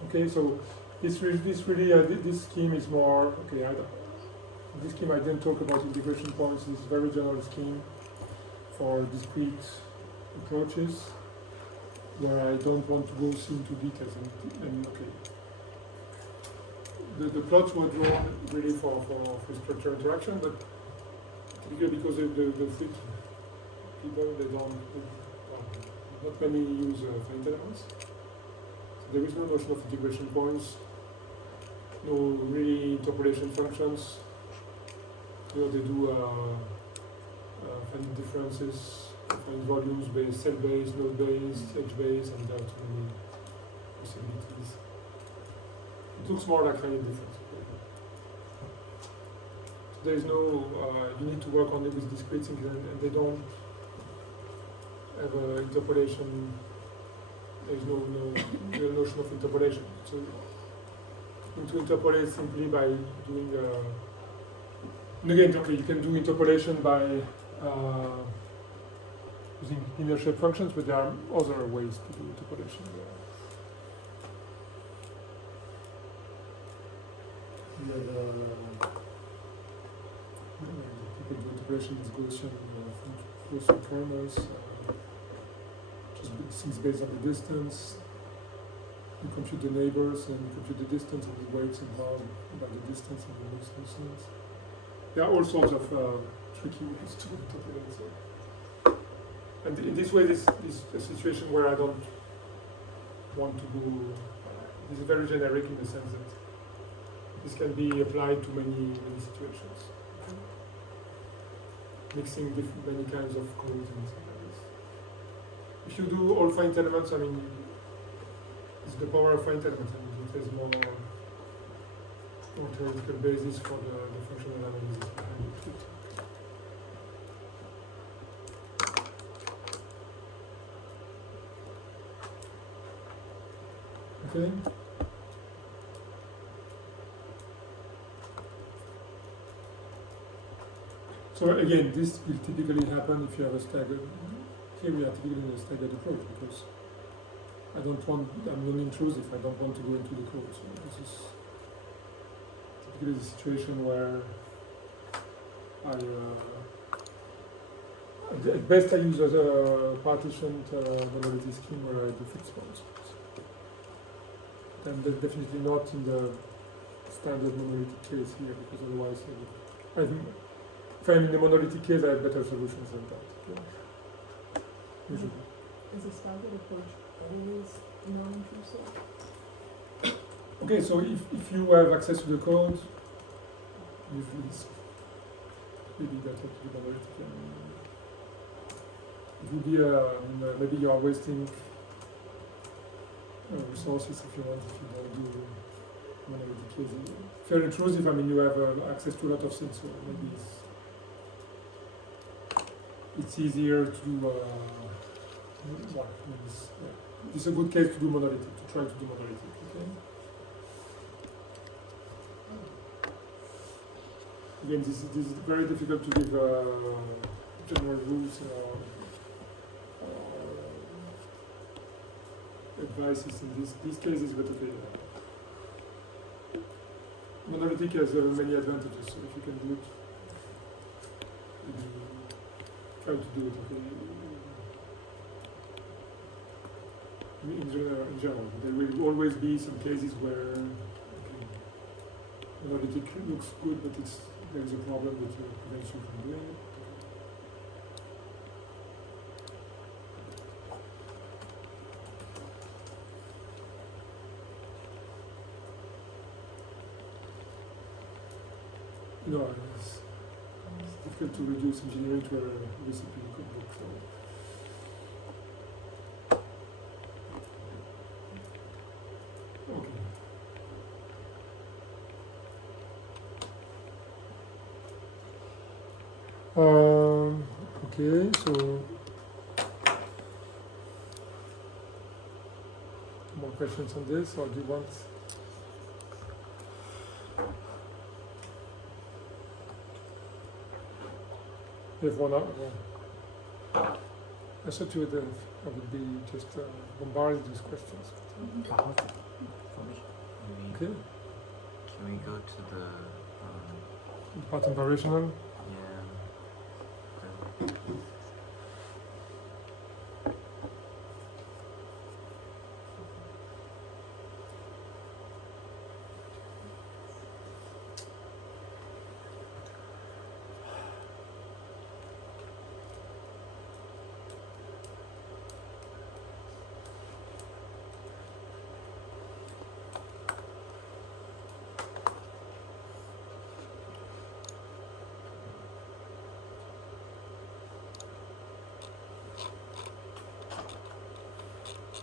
Okay, so this scheme is more, okay, this scheme I didn't talk about integration points. This is a very general scheme for discrete approaches where I don't want to go into details. And okay, the plots were drawn really for structure interaction, but because the freak people, not many use finite elements. There is no notion of integration points, no really interpolation functions. They do finite differences, finite volumes based, cell based, node based, edge based, and there are too many possibilities. It looks more like finite difference. So there is no, you need to work only with discrete things, and they don't have interpolation. There is no real notion of interpolation. So you need to interpolate simply by doing, and again, okay, you can do interpolation by using linear shape functions, but there are other ways to do interpolation. People do interpolation with Gaussian kernels. Just things based on the distance. You compute the neighbors and you compute the distance and the weights involved by the distance, and it makes no sense. There are all sorts of tricky ways to interpolate. So. And in this way, this is a situation where I don't want to go. This is very generic in the sense that this can be applied to many situations. Mixing many kinds of codes and things like this. If you do all finite elements, I mean, it's the power of finite elements. I mean, it has more theoretical basis for the functional analysis behind it. Okay. So again, this will typically happen if you have a staggered. Here we are typically in a staggered approach because I'm non-intrusive. I don't want to go into the code. So this is typically the situation where at best I use a partitioned monolithic scheme where I do fixed points. And that's definitely not in the standard monolithic case here, because otherwise, I think if I'm in the monolithic case, I have better solutions than that. Okay. Usually. Is a standard approach always non-intrusive? Okay, so if you have access to the code, usually it's maybe better to do monolithic. It would be maybe you are wasting resources if you don't do monolithic case. If you're intrusive, I mean you have access to a lot of things, so maybe it's easier to do. It's a good case to do monolithic, to try to do monolithic. Okay. again, this is very difficult to give general rules or advices in these cases, but okay. Monolithic has many advantages, so if you can do it, maybe try to do it, okay. In general, there will always be some cases where monolithic looks good, but there is a problem that prevents you from doing it. You know, it's difficult to reduce engineering to a recipe cookbook. So. Okay. Okay, so more questions on this, or do you want? If one hour, I thought you would, I would be just bombarded with questions. Maybe Okay, can we go to the pattern variational. yeah.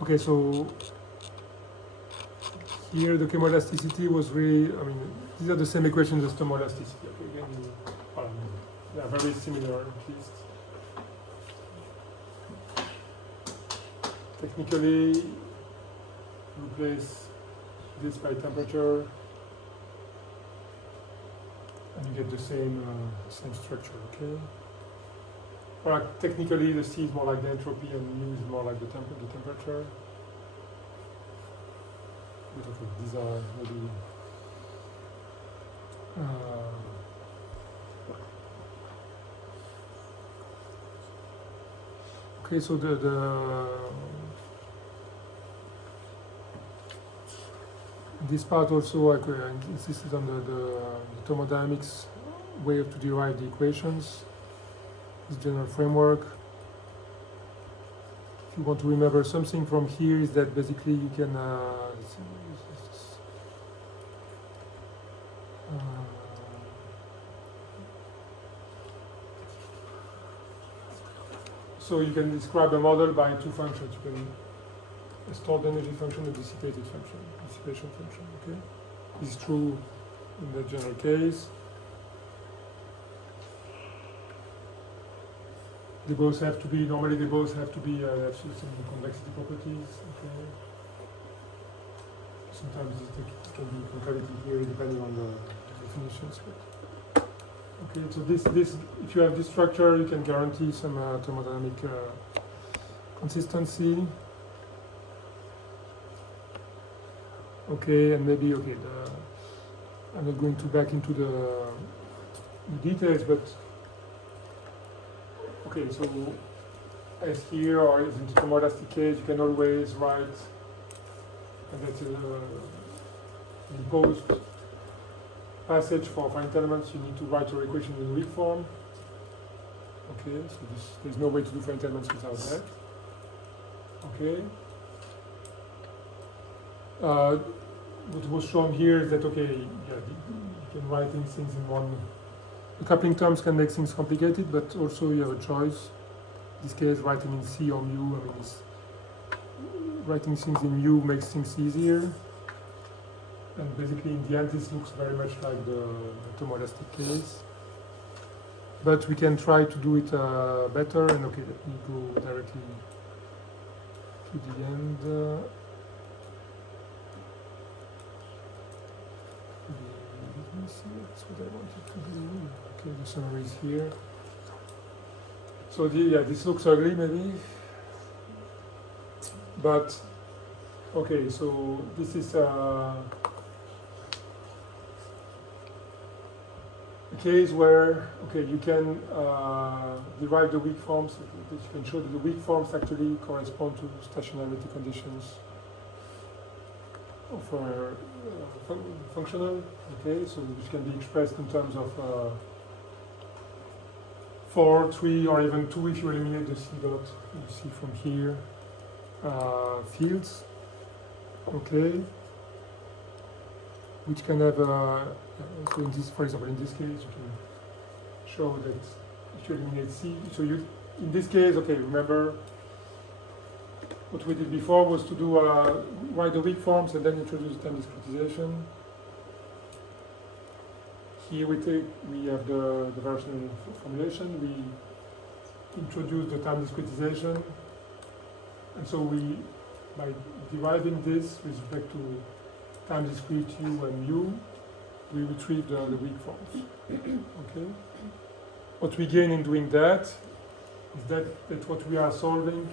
Okay, so here the chemoelasticity was really, I mean, these are the same equations as thermoelasticity. Okay, again, they are very similar at least. Technically, replace this by temperature, and you get the same structure. Okay. Or technically, the C is more like the entropy, and mu is more like the temperature. But okay, these are maybe. Okay, so this part also I insisted on the thermodynamics way to derive the equations. This general framework. If you want to remember something from here, is that basically you can so you can describe a model by two functions. You can a stored energy function and dissipation function. Okay, this is true in the general case. They both have to be, normally they both have to be, have some convexity properties, okay. Sometimes it can be concavity here depending on the definitions. But okay, so this, if you have this structure, you can guarantee some thermodynamic consistency. Okay, and maybe, okay, I'm not going back into the details, but okay, so as here or as in the thermoelastic case, you can always write that in post passage for finite elements, you need to write your equation in weak form. Okay, so there's no way to do finite elements without that. Okay. What was shown here is that, okay, yeah, you can write things in one. The coupling terms can make things complicated, but also you have a choice. In this case, writing in C or mu, I mean, writing things in mu makes things easier. And basically, in the end, this looks very much like the thermoelastic case. But we can try to do it better. And okay, let me go directly to the end. Let me see it. That's what I wanted to do. Okay, the summary is here. So yeah, this looks ugly maybe, but okay. So this is a case where you can derive the weak forms. You can show that the weak forms actually correspond to stationarity conditions of functional. Okay, so which can be expressed in terms of 4, 3, or even 2 if you eliminate the C dot. You see from here fields. Okay, which can have so in this, for example, in this case, you can show that if you eliminate C, so you in this case, remember what we did before was to do write the weak forms and then introduce time discretization. Here we have the variational formulation. We introduce the time discretization, and so by deriving this with respect to time discrete u and u, we retrieve the weak forms. Okay. What we gain in doing that is that what we are solving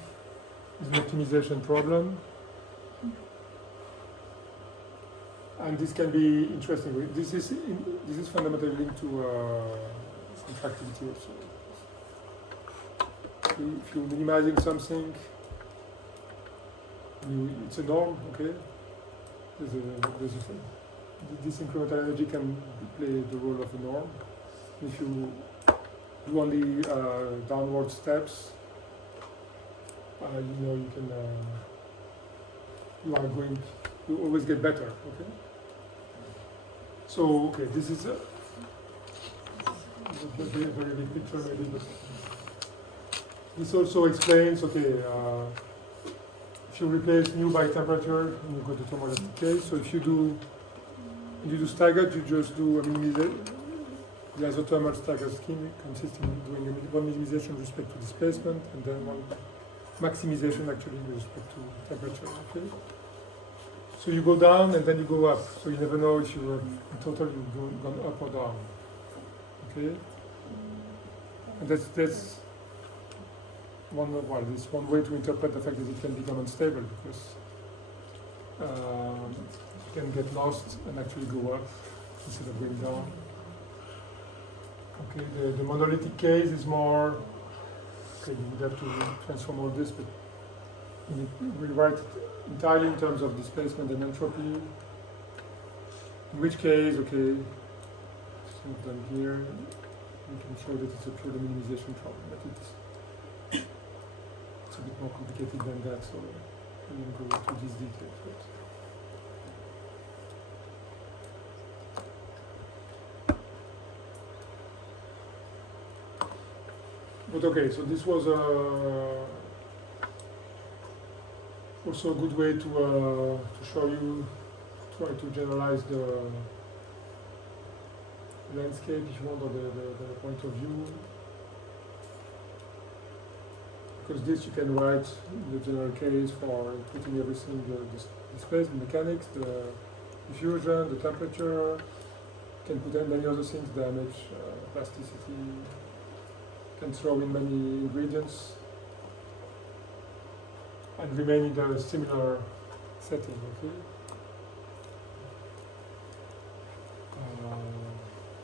is an optimization problem, and this can be interesting. This is fundamentally linked to contractivity also. If you're minimizing something, it's a norm. Okay. This incremental energy can play the role of a norm. If you do only downward steps, you always get better. Okay. So this is a very, very big picture maybe, but this also explains. If you replace nu by temperature, and you go to thermoelectric case. So if you do staggered, you just do the isothermal staggered scheme consisting of doing one minimization with respect to displacement and then one maximization actually with respect to temperature. Okay. So you go down and then you go up. So you never know if you have in total you've gone up or down. Okay. And that's one way to interpret the fact that it can become unstable, because it can get lost and actually go up instead of going down. Okay, the monolithic case is more, you would have to transform all this, but we write it entirely in terms of displacement and entropy. In which case, done here, we can show that it's a purely minimization problem, but it's a bit more complicated than that, so we won't go into these details. But so this was also a good way to show you, try to generalize the landscape, if you want, or the point of view. Because this you can write in the general case for putting everything, the displacement mechanics, the diffusion, the temperature. You can put in many other things, damage, plasticity. You can throw in many ingredients and remain in a similar setting. Okay.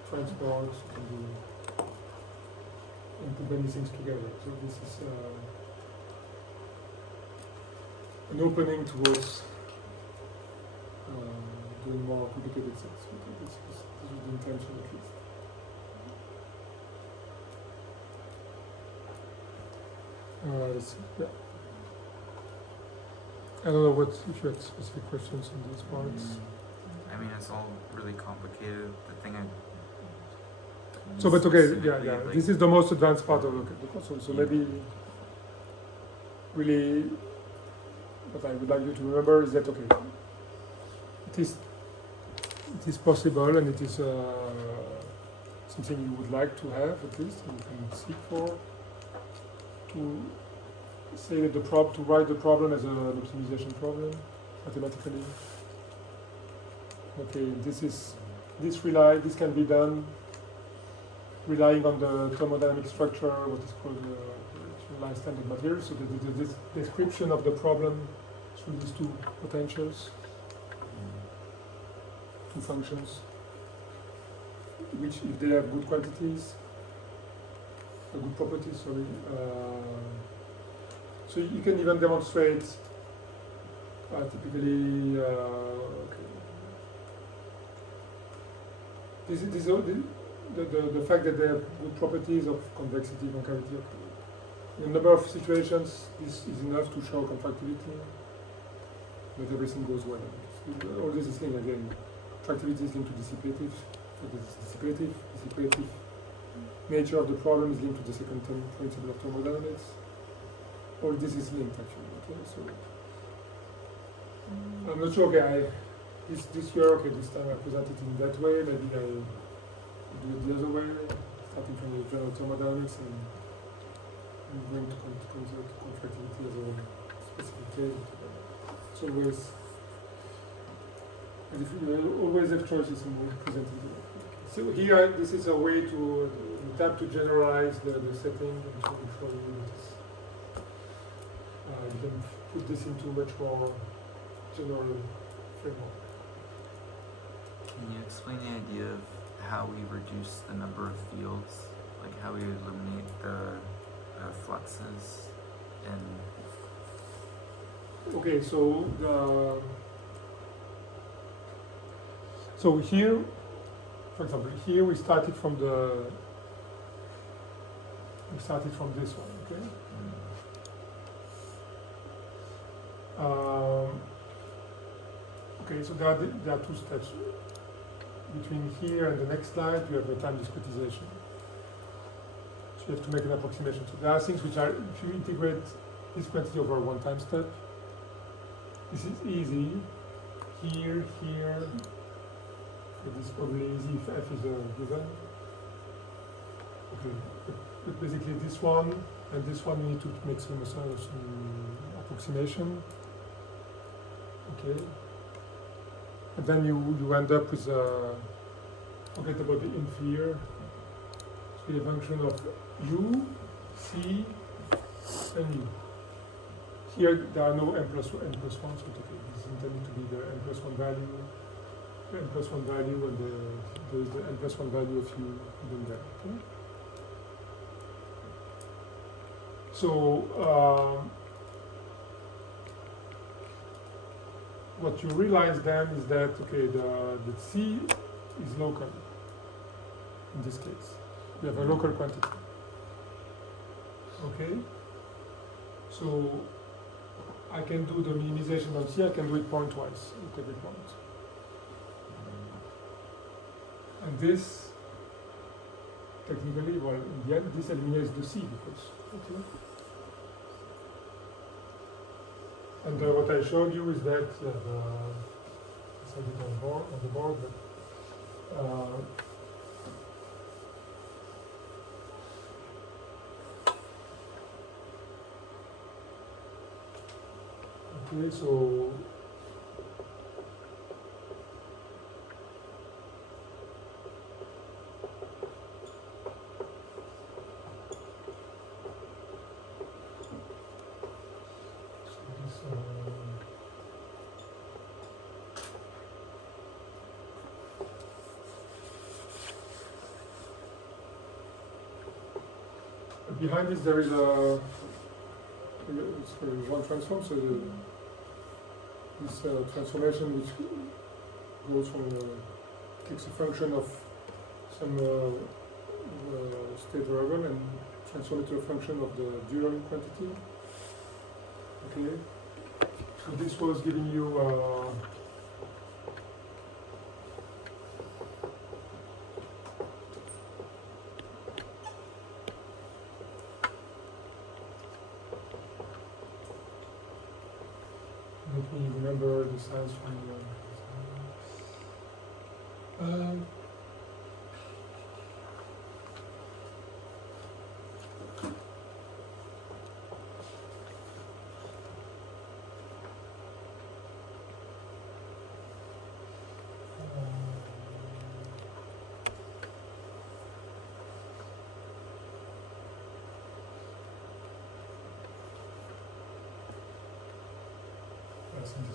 Transport and put many things together. So this is an opening towards doing more complicated things. This is the intention, at least. I don't know if you had specific questions on these parts. I mean, it's all really complicated. The thing So, but specifically, like, this is the most advanced part of the course. So maybe really what I would like you to remember is that it is possible, and it is something you would like to have, at least, and you can seek for, to say that to write the problem as an optimization problem mathematically. Okay, this is this can be done relying on the thermodynamic structure, what is called generalized standard material. So the description of the problem through these two potentials, two functions, which if they have good quantities, good properties, sorry. So you can even demonstrate typically. Okay. This the fact that they have good properties of convexity, concavity. In a number of situations, this is enough to show contractility. Not everything goes well. All this is linked again. Contractility is linked to dissipative. So this is dissipative nature of the problem is linked to the second principle of thermodynamics. All this is linked actually. Okay, so I'm not sure. Okay, this year, okay, this time I presented it in that way. Maybe I do it the other way, starting from the general thermodynamics and going to contractility as a specific case. It's always, and if you always have choices in presenting it. So here, this is a way to attempt to generalize the setting and to show you that you can put this into much more general framework. Can you explain the idea of how we reduce the number of fields, like how we eliminate the fluxes and okay, so so here, for example, here we started from this one, okay? Okay, so there are two steps. Between here and the next slide, you have the time discretization. So you have to make an approximation. So there are things which are, if you integrate this quantity over one time step, this is easy. Here, it is probably easy if f is a given. Okay, but basically this one and this one, you need to make some approximation. Okay. And then you end up with forget about the inf here. So a function of u, c, and u. Here there are no n plus 1, so it's okay. This is intended to be the n plus 1 value, and there is the n plus 1 value of u even there. Okay? So what you realize then is that okay, the c is local in this case. We have a local quantity. Okay? So I can do the minimization on c, I can do it pointwise at every point. And this, technically, well, in the end, this eliminates the c because, okay. And what I showed you is that it's a bit on the board, but okay, so behind this there is it's one transform, so this transformation which goes from takes a function of some state variable and transform it to a function of the dual quantity. Okay, so this was giving you let me remember the signs from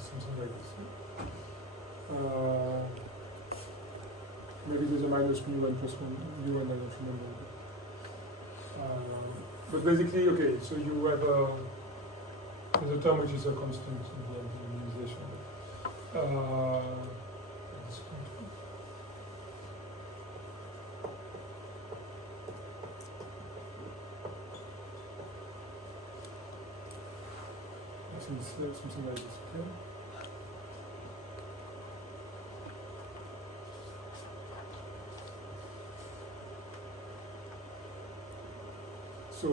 something like this. Maybe there's a minus mu and plus mu and I don't remember. But basically, okay, so you have there's a term which is a constant in the end, the minimization. Let's go to- Actually, it's something like this, okay? So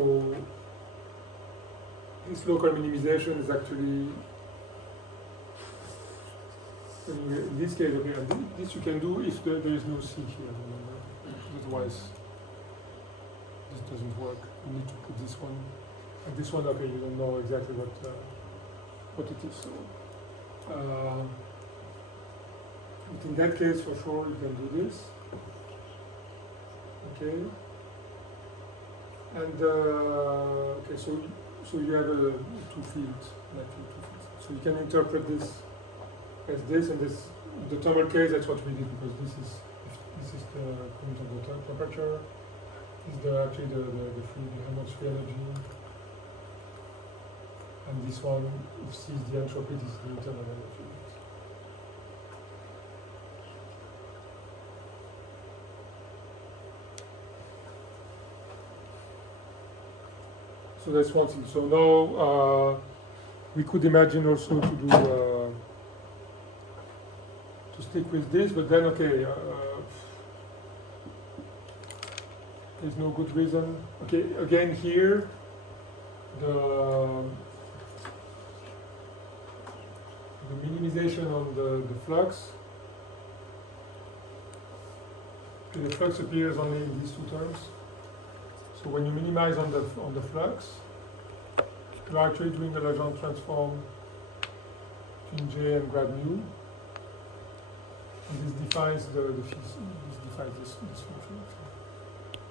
this local minimization is actually, in this case, okay, and this you can do if there is no C here, remember? Otherwise, this doesn't work. You need to put this one, and this one, okay, you don't know exactly what it is. So, but in that case, for sure, you can do this. Okay. And okay, so you have two fields, like two fields. So you can interpret this as this, and this. The thermal case, that's what we did, because this is the point of the temperature. This is actually the how much free energy. And this one, if C is the entropy, this is the internal energy. So that's one thing. So now we could imagine also to do to stick with this, but then okay, there's no good reason. Okay, again here the minimization on the flux. Okay, the flux appears only in these two terms. So when you minimize on the flux, you're actually doing the Legendre transform between J and grad mu. And this defines this function.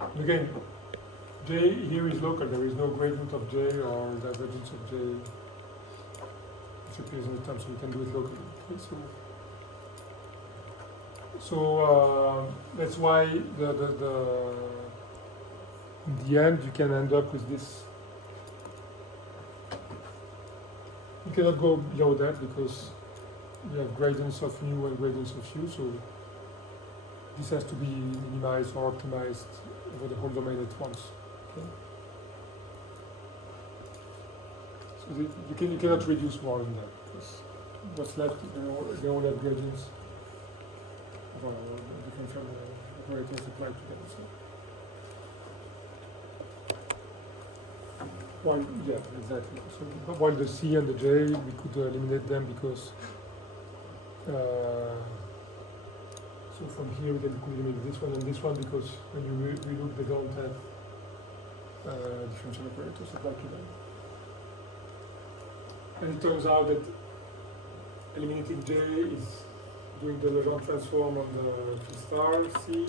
And again, J here is local. There is no gradient of J or divergence of J which appears in the term, so we can do it locally. Okay, so that's why in the end, you can end up with this. You cannot go below that because you have gradients of mu and gradients of u, so this has to be minimized or optimized over the whole domain at once. Okay? So you cannot reduce more than that, because what's left, they all have gradients of differential operators applied together. So. While, yeah, exactly. So while the C and the J, we could eliminate them because so from here we could eliminate this one and this one because when you relook, they don't have differential operators applied to them. And it turns out that eliminating J is doing the Legendre transform on the Phi star C,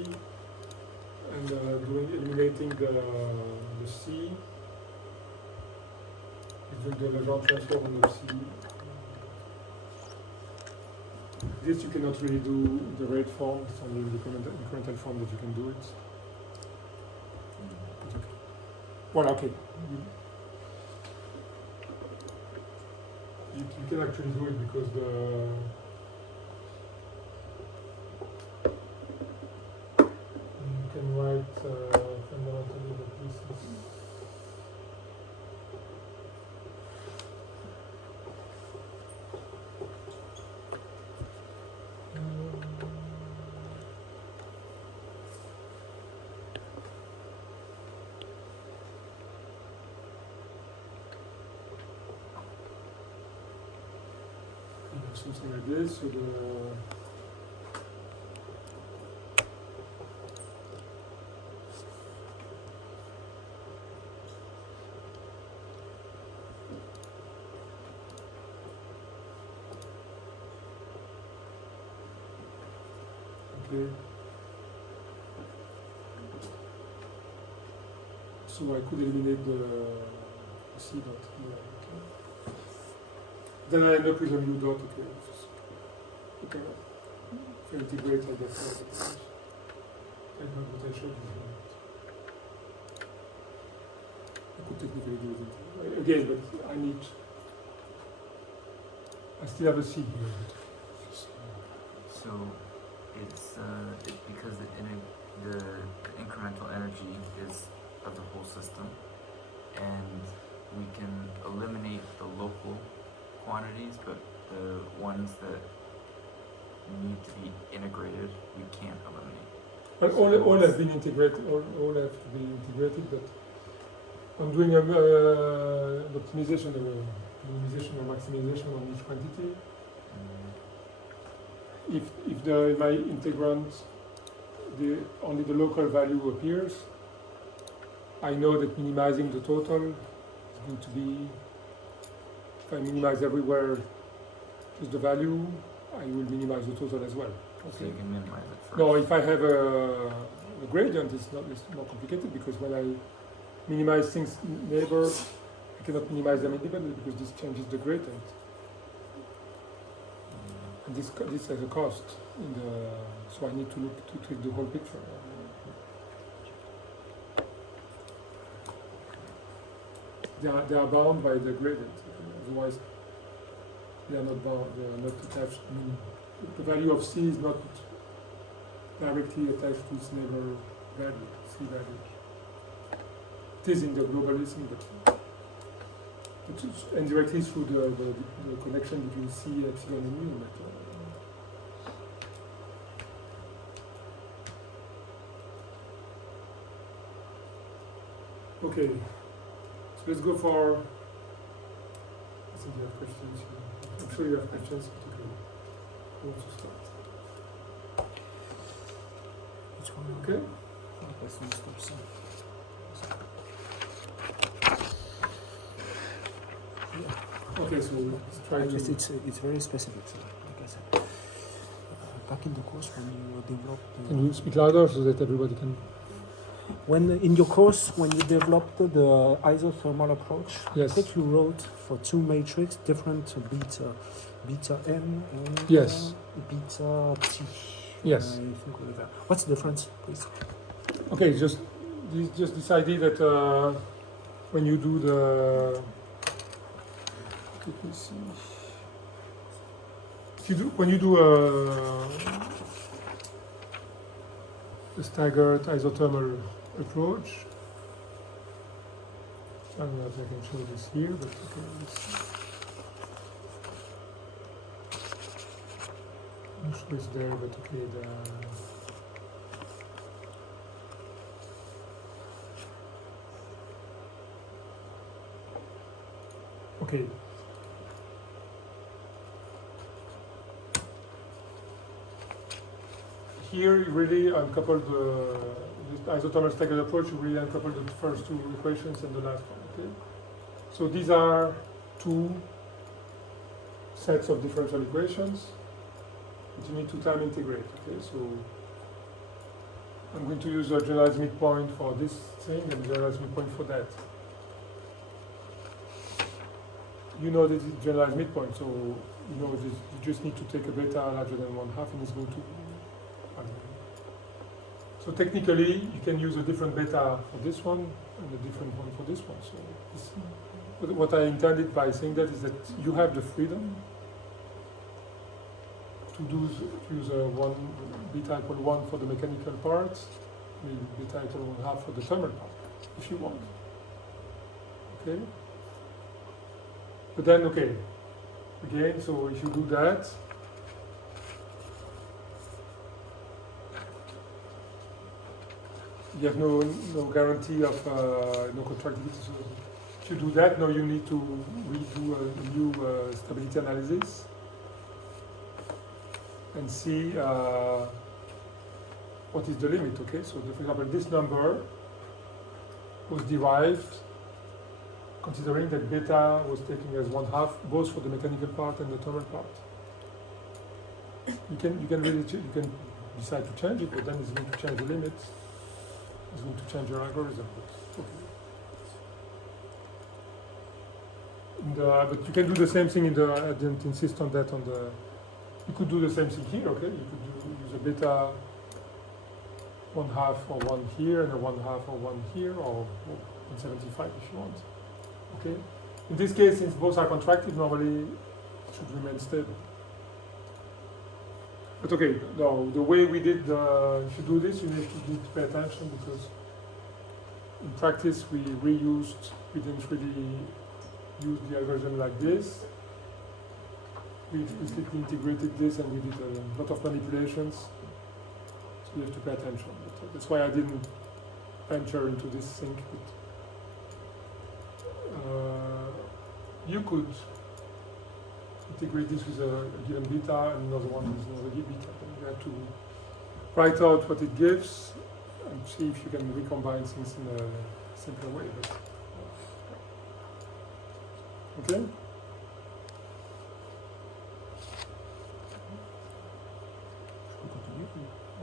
and eliminating the C. Doing the Legendre transform on the C. This you cannot really do in the rate form, it's only in the incremental form that you can do it. But okay. Well, okay. You can actually do it because you can write fundamentally that this is. Something like this, so okay. So I could eliminate the C dot here. Okay. then I end up with a new dot, okay. Okay. If I integrate, I get that. I know what I should do. I could technically do it again, but I still have a seed here. So it's because the incremental energy is of the whole system, and we can eliminate the local quantities, but the ones that need to be integrated, we can't eliminate. But all have been integrated. All have to be integrated, but I'm doing an optimization, minimization, or maximization on each quantity. If in my integrand only the local value appears, I know that minimizing the total is going to be, if I minimize everywhere just the value, I will minimize the total as well. So you can minimize it first. No, if I have a gradient, it's more complicated, because when I minimize things neighbor, I cannot minimize them independently because this changes the gradient. And this has a cost so I need to take the whole picture. They are bound by the gradient. Otherwise, they are not bound. They are not attached. I mean, the value of C is not directly attached to its neighbor value, C value. It is in the globalism, but it's indirectly through the connection between C, epsilon, and mu. Okay, so let's go for. I think you have questions. I'm sure you have questions. But okay, who wants to start? Which one? Okay. Let's do steps. Okay, so let's try I guess to. it's very specific. So, like I said, back in the course when you developed. Can you speak louder so that everybody can? When in your course, when you developed the isothermal approach, Yes. that you wrote for two matrix, different beta m and Yes. beta t. Yes. I think with that. What's the difference, please? Okay, just this idea that when you do the. Let me see. When you do a staggered isothermal approach, I don't know if I can show this here, but okay. I'm not sure it's there, but okay. Okay. Here, you really uncouple the isothermal staggered approach. You really uncouple the first two equations and the last one. Okay. So these are two sets of differential equations that you need to time integrate. Okay. So I'm going to use a generalized midpoint for this thing and a generalized midpoint for that. You know this is generalized midpoint, so you know this, you just need to take a beta larger than 1/2, and it's going to. So technically, you can use a different beta for this one and a different one for this one. So what I intended by saying that is that you have the freedom to use a beta equal 1 for the mechanical part, maybe beta equal 1/2 for the thermal part, if you want. Okay. But then, okay, again, so if you do that, you have no guarantee of no contractility. So if you do that, now you need to redo a new stability analysis and see what is the limit, okay? So for example, this number was derived considering that beta was taken as 1/2 both for the mechanical part and the thermal part. You can really you can decide to change it, but then it's going to change the limits. It's going to change your algorithm. But, okay. but you can do the same thing in the, I didn't insist on that on the, you could do the same thing here, okay? You could use a beta 1/2 or 1 here and a 1/2 or 1 here or 175 if you want, okay? In this case, since both are contracted, normally it should remain stable. But okay, no, the way we did, if you do this, you need to pay attention because in practice we didn't really use the algorithm like this. We explicitly integrated this and we did a lot of manipulations. So you have to pay attention. But that's why I didn't venture into this thing. But, you could integrate this with a given beta and another one with another beta. Then you have to write out what it gives and see if you can recombine things in a simpler way. But, okay?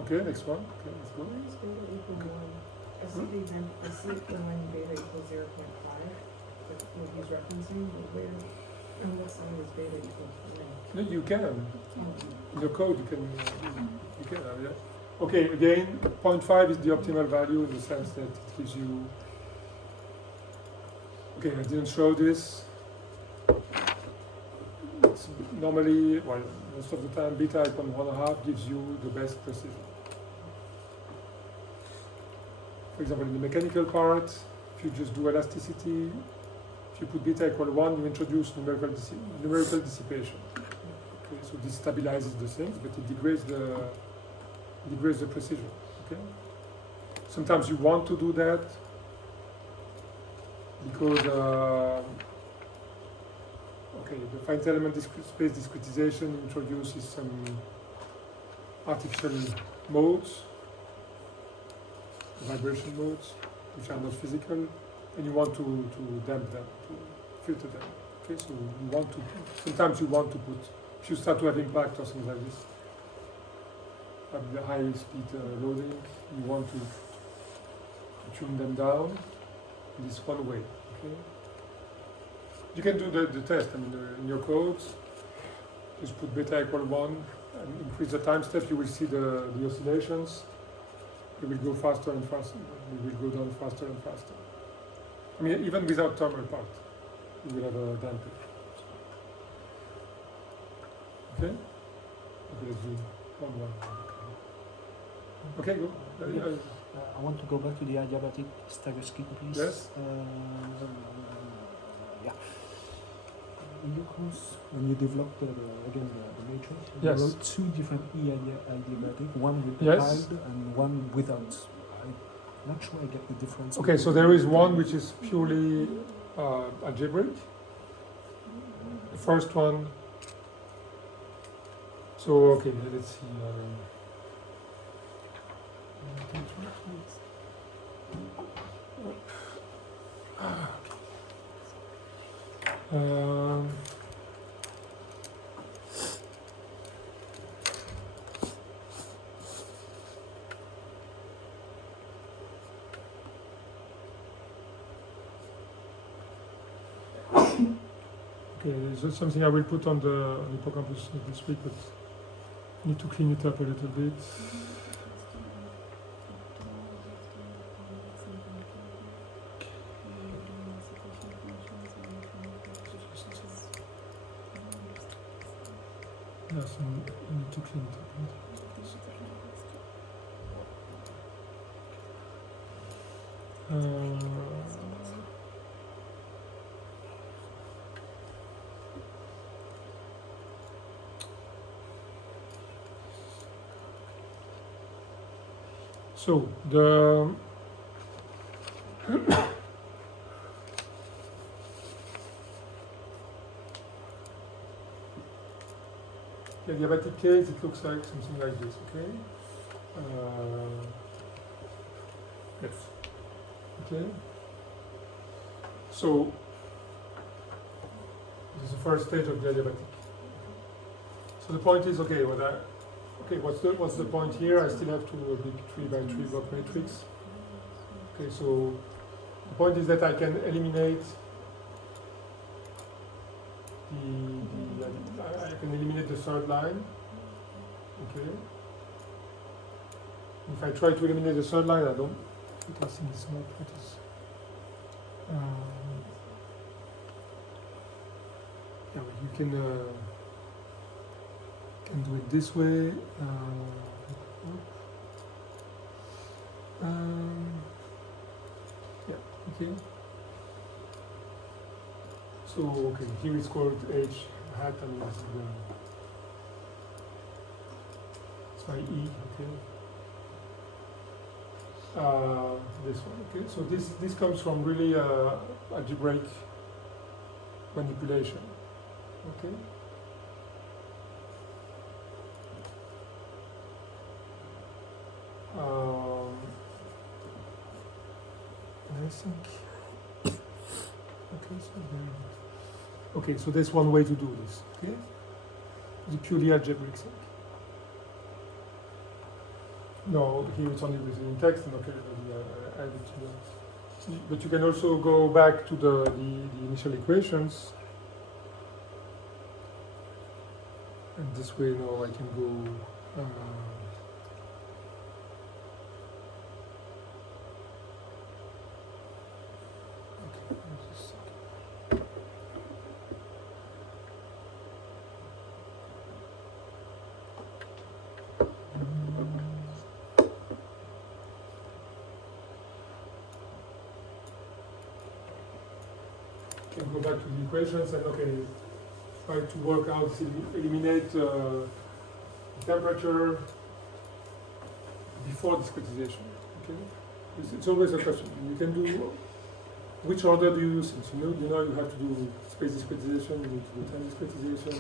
Okay, next one. Okay, let's go. Where is beta equal 1? I see the example, I see it when beta equals 0.5, that's what he's referencing, but where, on what side is beta equal 1? No, you can. Oh, In your code, you can have that. Okay, again, 0.5 is the optimal value in the sense that it gives you. Okay, I didn't show this. It's normally, well, most of the time, beta equal 1.5 gives you the best precision. For example, in the mechanical part, if you just do elasticity, if you put beta equal 1, you introduce numerical dissipation. Okay, so this stabilizes the things, but it degrades the precision. Okay. Sometimes you want to do that because the finite element space discretization introduces some artificial modes, vibration modes, which are not physical, and you want to damp them, to filter them. Okay, so you want to. Sometimes you want to put. If you start to have impact or things like this, at the high speed loading, you want to tune them down in this one way. Okay. You can do the test. I mean, in your codes, just put beta equal 1 and increase the time step. You will see the oscillations. It will go faster and faster. It will go down faster and faster. I mean, even without thermal part, you will have a damper. Okay? Okay, let's do 1. Okay, go. I want to go back to the adiabatic stagger scheme, please. Yes. Yeah. In your course, when you developed the matrix, Yes. you wrote 2 different adiabatic, one with the Yes. tide and one without. I'm not sure I get the difference. Okay, so there is one which is purely algebraic. The first one. So okay, let's see. Okay, so something I will put on the hippocampus this week, but I need to clean it up a little bit. Yes, I need to clean it up a little bit. So the adiabatic case, it looks like something like this, okay? Yes. Okay. So this is the first stage of the adiabatic. So the point is, okay, what's the point here? I still have to a big 3x3 block matrix. Okay, so the point is that I can eliminate I can eliminate the third line. Okay. If I try to eliminate the third line, I think it's not what is. Yeah, but you can do it this way. Yeah. Okay. So okay, here it's called H hat, and this is the so E. Okay. This one. Okay. So this comes from really algebraic manipulation. Okay. And I think. Okay, so there's one way to do this. Okay, the purely algebraic thing. No, here it's only written in text, and okay, I add it to the. But you can also go back to the initial equations, and this way now I can go. Can go back to the equations and okay, try to work out, eliminate temperature before discretization. Okay, it's always a question. You can do which order do you use? Since you know you have to do space discretization, you need to do time discretization,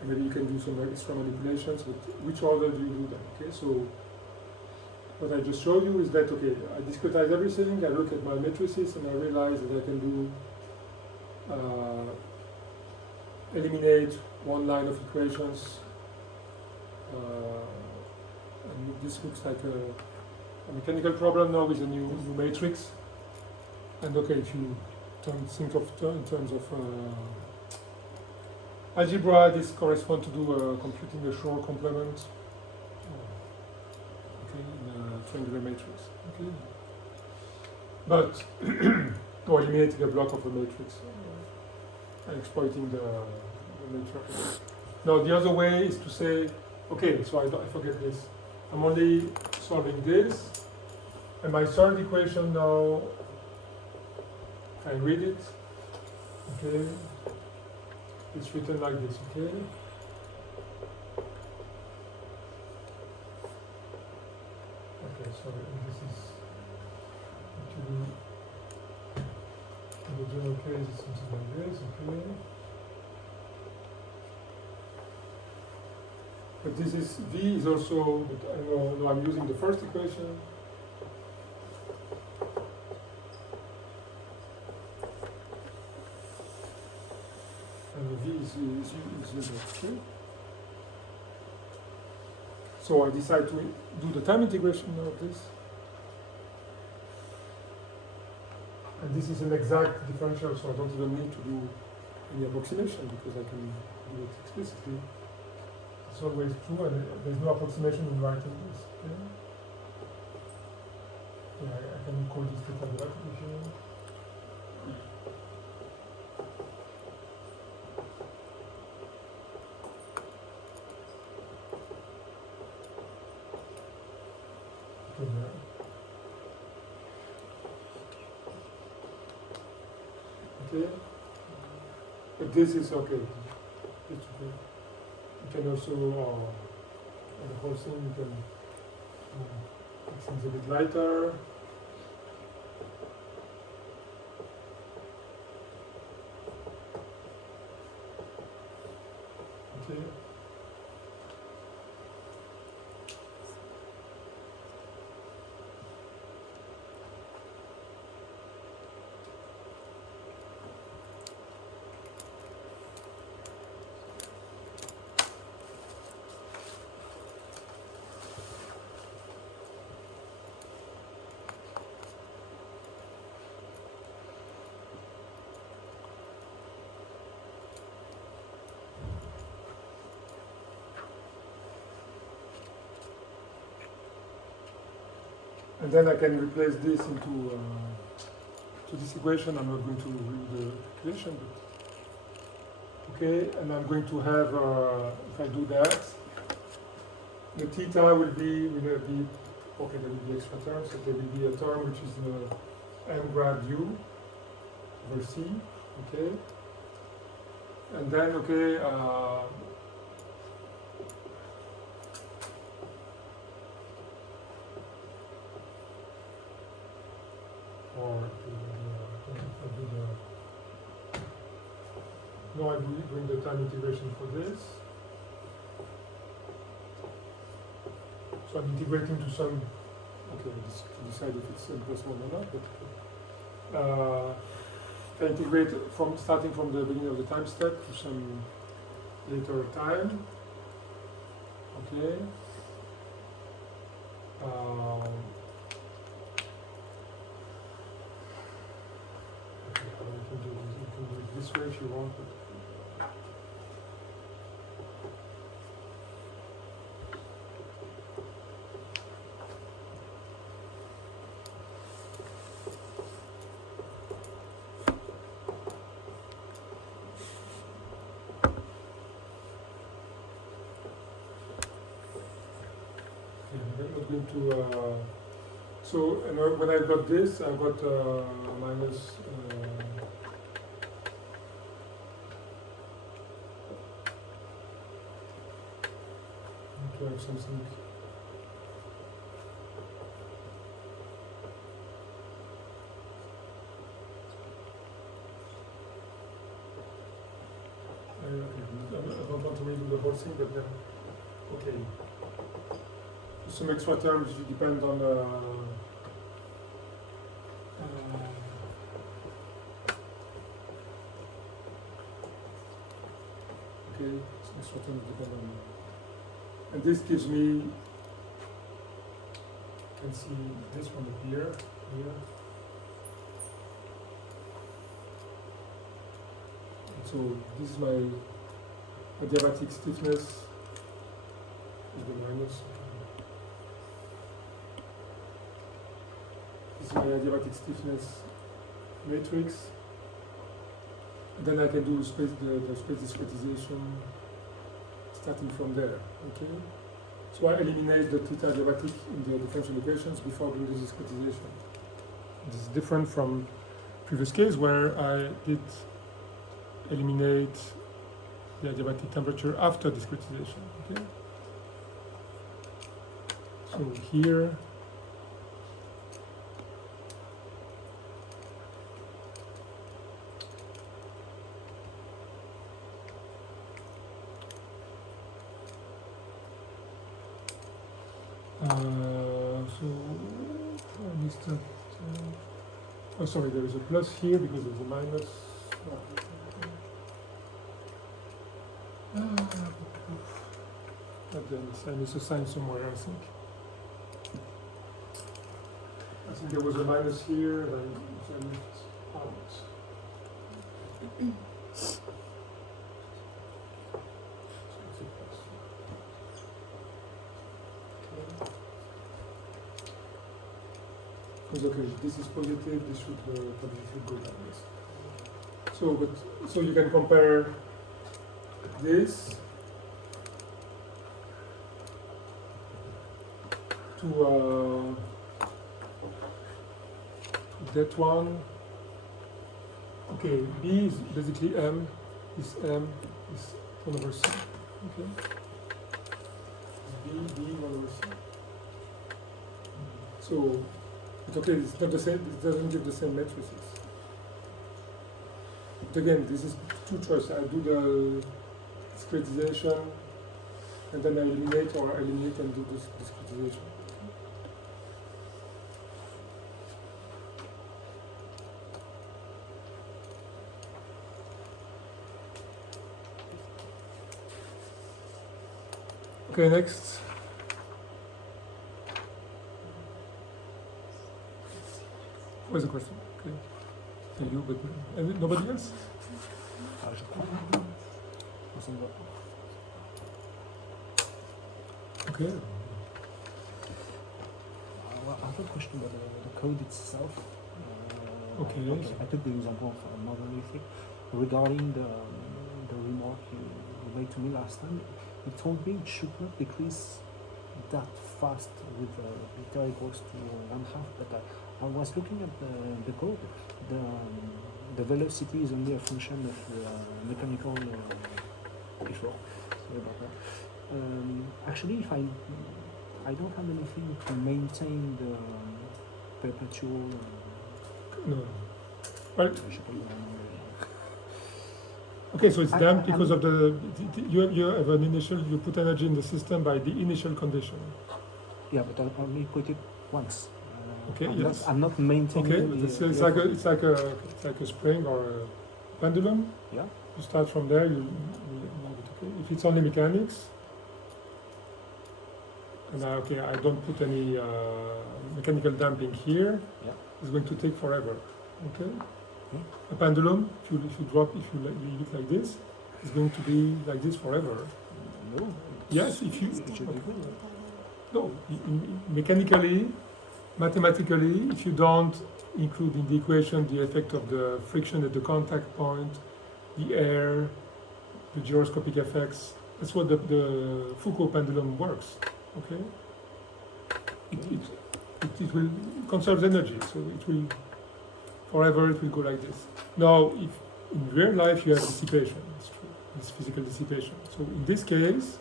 and maybe you can do some extra manipulations. But which order do you do that? Okay, so what I just showed you is that okay, I discretize everything. I look at my matrices and I realize that I can do eliminate one line of equations, and this looks like a mechanical problem now with a new matrix. And okay, if you think of in terms of algebra, this corresponds to do computing a Schur complement, okay, in a triangular matrix. Okay, but or eliminating a block of a matrix. Exploiting the matrix. Now the other way is to say, okay, so I forget this. I'm only solving this, and my third equation now, I read it. Okay, it's written like this. Okay. Okay, sorry. This is actually. In the general case, it's something like this, okay. But this is V is also, but I know I'm using the first equation. And the V is used, okay. So I decide to do the time integration of this. And this is an exact differential, so I don't even need to do any approximation because I can do it explicitly. It's always true, and there's no approximation in writing this. Okay? Yeah, I can call this theta derivative if you want. Okay, yeah. Okay, but this is okay. It's okay. You can also, on the whole thing, you can make things a bit lighter. Okay. And then I can replace this into to this equation. I'm not going to read the equation, but okay. And I'm going to have, if I do that, the theta will be okay. There will be extra terms. So there will be a term which is m grad u over c. Okay. And then okay. Or no, I'm doing the time integration for this. So I'm integrating to some, okay, to decide if it's n plus 1 or not, but if I integrate from starting from the beginning of the time step to some later time, okay. You can do it this way if you want. But I'm not going to. So when I've got this, I've got minus. To have something. Okay, I don't want to redo the whole thing, but then, okay. Some extra terms depend on okay, some extra terms depend on. And this gives me, you can see this from here. And so this is my adiabatic stiffness, is the minus. This is my adiabatic stiffness matrix. And then I can do the space discretization starting from there, okay? So I eliminate the theta adiabatic in the differential equations before doing the discretization. This is different from previous case where I did eliminate the adiabatic temperature after discretization, okay? So here, so I missed that. Oh, sorry, there is a plus here because there's a minus. I missed a sign somewhere, I think. I think there was a minus here, and I left out. Okay, this is positive, this should positive go down, yes. So you can compare this to that one. Okay, B is basically M is 1 over C. Okay. B 1 over C. So but okay, it's not the same, it doesn't give the same matrices. But again, this is two choices. I do the discretization and then I eliminate, or I eliminate and do this discretization. Okay, next. What's the question? Okay. And you, but and nobody else? Okay. Well, I have a question about the code itself. Okay. I took the example of monolithic. Regarding the remark you made to me last time, you told me it should not decrease that fast with beta equals to 1/2, but I was looking at the code. The velocity is only a function of the mechanical effort. Sorry about that. Actually, if I don't have anything to maintain the perpetual. No. Well, I should put it on, okay, so it's I- damped I'm- because of you have an initial, you put energy in the system by the initial condition. yeah, but I only put it once. Okay, I'm yes. I'm not maintaining. Okay, the, but it's like a spring or a pendulum. Yeah. You start from there. You leave it. Okay. If it's only mechanics, and I don't put any mechanical damping here. Yeah. It's going to take forever. Okay. Hmm. A pendulum, if you leave it like this, it's going to be like this forever. No. Yes, if you It should be good. no, mechanically, mathematically, if you don't include in the equation the effect of the friction at the contact point, the air, the gyroscopic effects, that's what the Foucault pendulum works. Okay, it will conserve energy, so it will forever. It will go like this. Now, if in real life you have dissipation, it's true, it's physical dissipation. So in this case,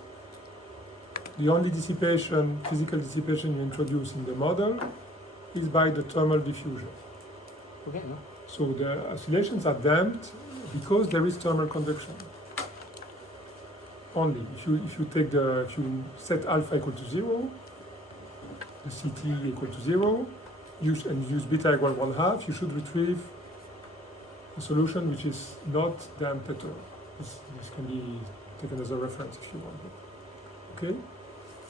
the only dissipation, physical dissipation you introduce in the model is by the thermal diffusion. Okay. No. So the oscillations are damped because there is thermal conduction. Only if you set alpha equal to 0, the CT equal to 0, and use beta equal 1/2, you should retrieve a solution which is not damped at all. This can be taken as a reference if you want. Okay.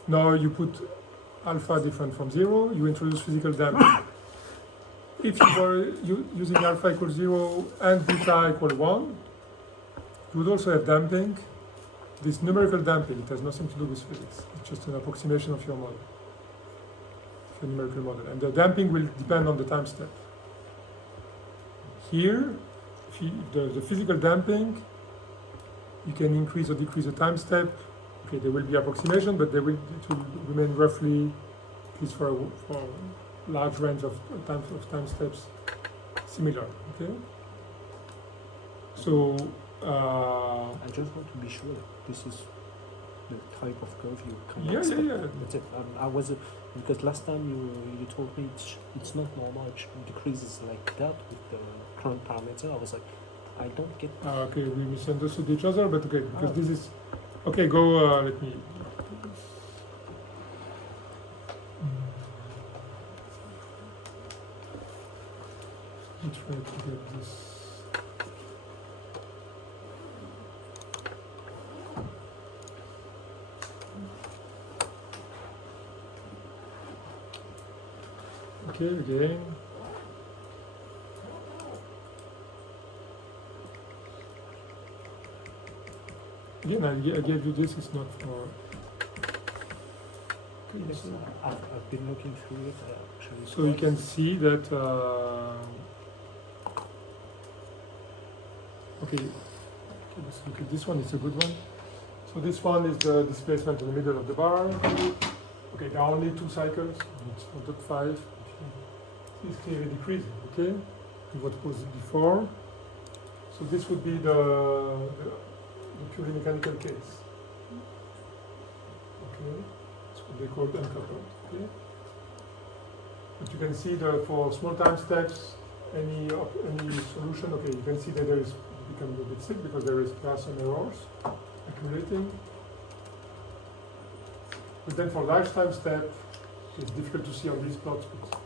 Now you put alpha different from 0, you introduce physical damping. If you were using alpha equals 0 and beta equal 1, you would also have damping. This numerical damping, it has nothing to do with physics. It's just an approximation of your model, of your numerical model. And the damping will depend on the time step. Here, if the physical damping, you can increase or decrease the time step. Okay, there will be approximation, but it will remain roughly, at least for a large range of time steps, similar. Okay. So I just want to be sure that this is the type of curve you can expect. yeah. That's it. I was because last time you told me it's not normal. It decreases like that with the current parameter. I was like, I don't get. Okay, we misunderstood each other, but okay, because this is okay. Go. Let me. Let me try to get this. Okay, again. Again, I gave you this, it's not for... Okay, Yes, so- I've been looking through it actually. So you can see that, okay, let's look at this one, it's a good one. So this one is the displacement in the middle of the bar. Okay, there are only 2 cycles, it's not 5. It's clearly decreasing, okay, what was before. So this would be the purely mechanical case. Okay, that's what they call uncoupled, okay. But you can see that for small time steps, any solution, okay, you can see that there is becoming a bit sick because there is Gaussian errors accumulating. But then for large time step, it's difficult to see on these plots, but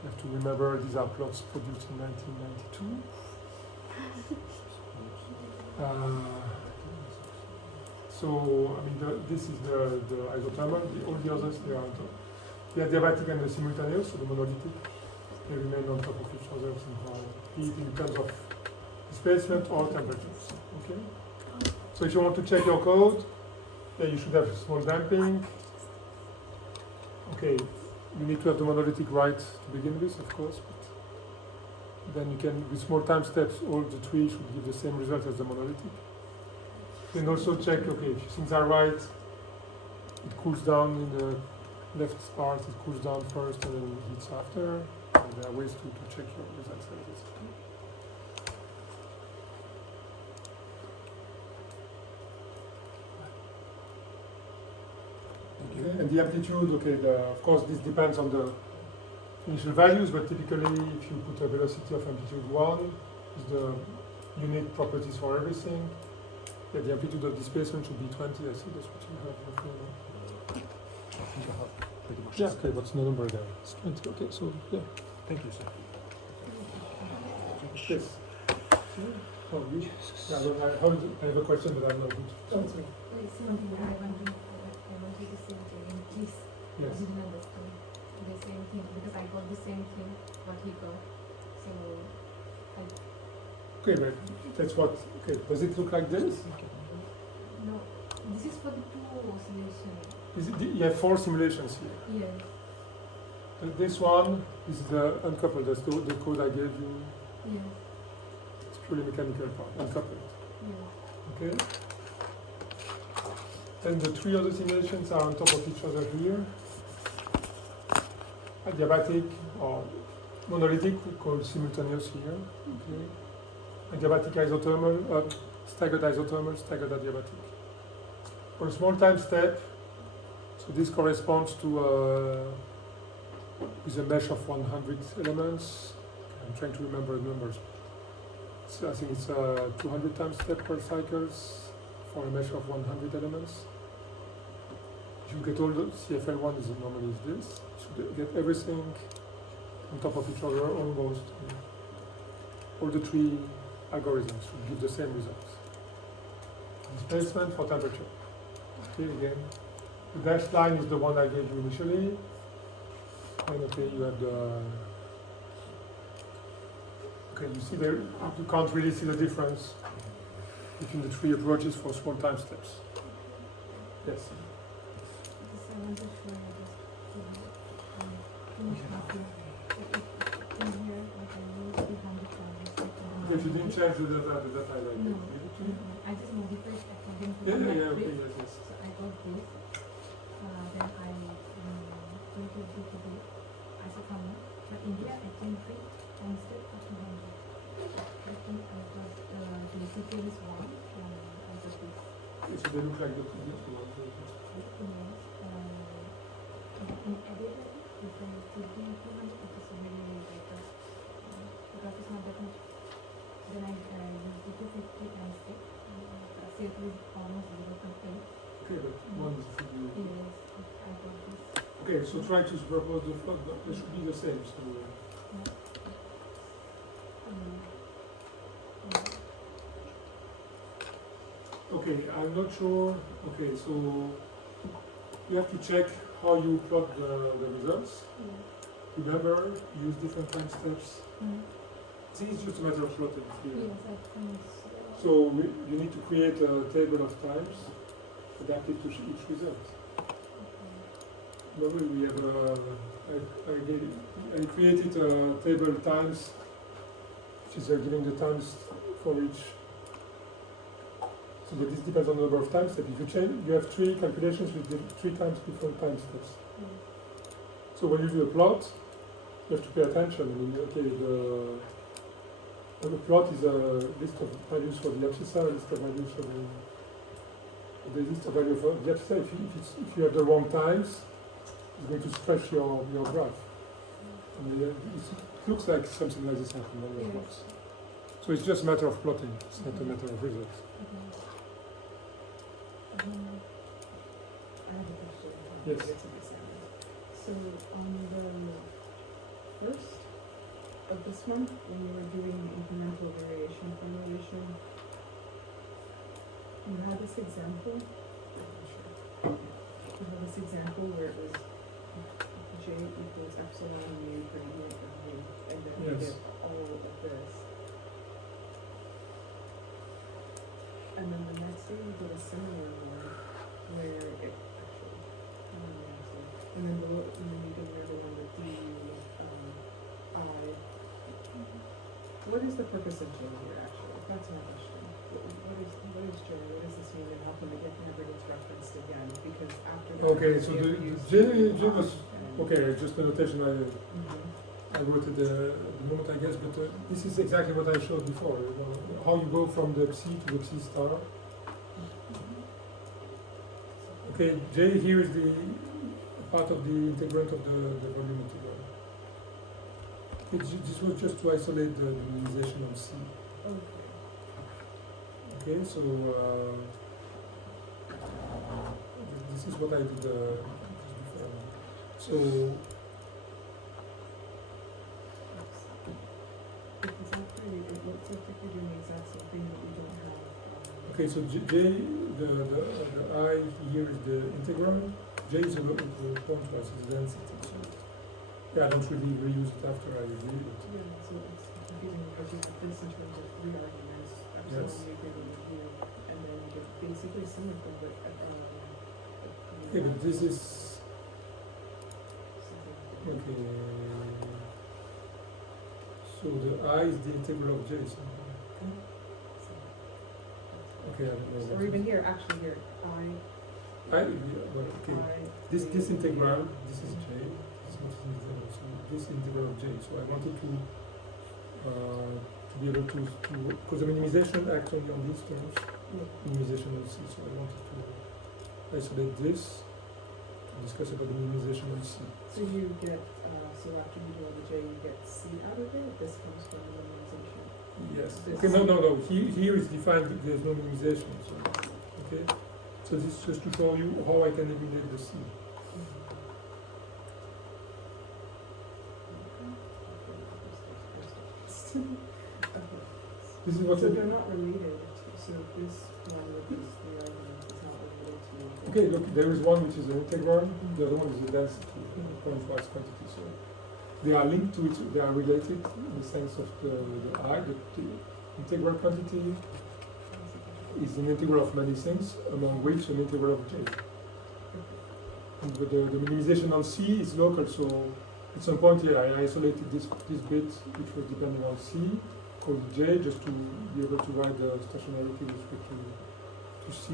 you have to remember these are plots produced in 1992. So, I mean, this is the isothermal, all the others, they are on top. The adiabatic and the simultaneous, so the monolithic, they remain on top of each other somehow, be it in terms of displacement or temperatures. Okay? So if you want to check your code, then you should have small damping. okay, you need to have the monolithic right to begin with, of course, but then you can, with small time steps, all the three should give the same result as the monolithic. You can also check, okay, if things are right, it cools down in the left part, it cools down first and then heats after. And there are ways to check your results like this. Okay, and the amplitude, okay, of course this depends on the initial values, but typically if you put a velocity of amplitude 1, is the unit properties for everything. Yeah, the amplitude of displacement should be 20, I see that's what you have roughly. I think I have pretty much. Yeah, okay, what's the number there? It's 20, okay, so yeah. Thank you, sir. Yes. Oh, you? Yeah, I have a question, but I'm not good. Oh, it's okay. It's something that I wanted to say again, please. I Yes. didn't understand the same thing because I got the same thing what he got. So Okay, but that's what, okay, does it look like this? no, this is for the two oscillation. Is it, you have 4 simulations here. Yes. This one is the uncoupled, that's the code I gave you. Yes. It's purely mechanical part, uncoupled. Yes. Okay. Then the 3 other simulations are on top of each other here. Adiabatic or monolithic, we call simultaneous here. Okay. Adiabatic isothermal, staggered isothermal, staggered adiabatic. For a small time step, so this corresponds to with a mesh of 100 elements. I'm trying to remember the numbers. So I think it's 200 times step per cycles for a mesh of 100 elements. If you get all the CFL1 is normally is this. You should get everything on top of each other almost. All the 3 algorithms should give the same results. Displacement for temperature. Okay, again. The dashed line is the one I gave you initially. And okay, you have the. Okay, you see there, you can't really see the difference between the 3 approaches for small time steps. Yes. This I want to show you this. Finish my thing. In here, like I used 300 times. If you didn't change the data I like No, it. I just modified according to Yeah, the yeah, metric. okay, yes, yes. So I got this. Then I went to the isothermal. But in here I can free and step up to 100. I think I got the CPL is 1 and I got this. So they look like the previous one. In editor, if I put the 200, it is really better. The graph is not that much. Then I use the 250 and step. CO2 is almost 0.8. Okay, but one is for you. Yes, I got this. Okay, so try to superpose the flood, but they should be the same. So okay, I'm not sure. Okay, so you have to check how you plot the results. Remember, use different time steps. I think it's just a matter of plotting here. Yes, I think so. So you need to create a table of times adapted to each result. Normally we have I created a table times, which is giving the times for each. So but this depends on the number of time steps. If you change, you have 3 calculations with 3 times different time steps. So when you do a plot, you have to pay attention. I mean, okay, the plot is a list of values for the abscissa, a list of values for the list of values for the abscissa. If you have the wrong times, it's going to stretch your graph. And it looks like something like this happened on your plots. So it's just a matter of plotting. It's not a matter of results. I have a question. Yes. So on the first of this one, when you were doing the incremental variation formulation, you had this example. You had this example where it was J equals epsilon mu gradient of V, and then you Yes. get all of this. And then the next day you did a similar one where it actually, and then below, you What is the purpose of J here, actually? That's my question. What is J? What does this mean, and how come it never gets referenced again? Because after that, Okay, so we the use J and- was, okay, just the notation Mhm. I wrote it the moment, I guess, but this is exactly what I showed before, you know, how you go from the psi to the psi star. Okay, J here is the part of the integrand of the volume integral. This was just to isolate the minimization of C. Okay. Okay, so this is what I did just before. So Because after it looks like you're doing the exact same thing, but we don't have. okay, so J the I here is the integral. J is the pointwise, is the density. So yeah, I don't really reuse it after I read it. Yeah, so it's confusing because you have this in terms of three arguments, Yes. epsilon, given here, and then you get basically a similar thing, but Okay, but this is something. okay. So the I is the integral of J. So, okay, I don't know. Or even here, actually here, I yeah, well, okay. This integral, this is J. This is not integral. So this integral of J. So I wanted to be able to because the minimization acts only on these terms. Minimization on C. So I wanted to isolate this to discuss about the minimization on C. So you get, so after you do all the J, you get C out of it, this comes from the minimization. Yes. This- Okay, no. Here is defined, there's no minimization. So, okay. So this is just to show you how I can eliminate the C. Okay. This is what So you they're not related, so this one with these three arguments is not related to. okay, look, there is one which is an integral, the other one is a density, pointwise quantity. So they are linked to each, they are related in the sense of the I, the integral quantity is an integral of many things, among which an integral of J. And with the minimization on C is local, so at some point here I isolated this bit which was depending on C, called J, just to be able to write the stationarity with respect to C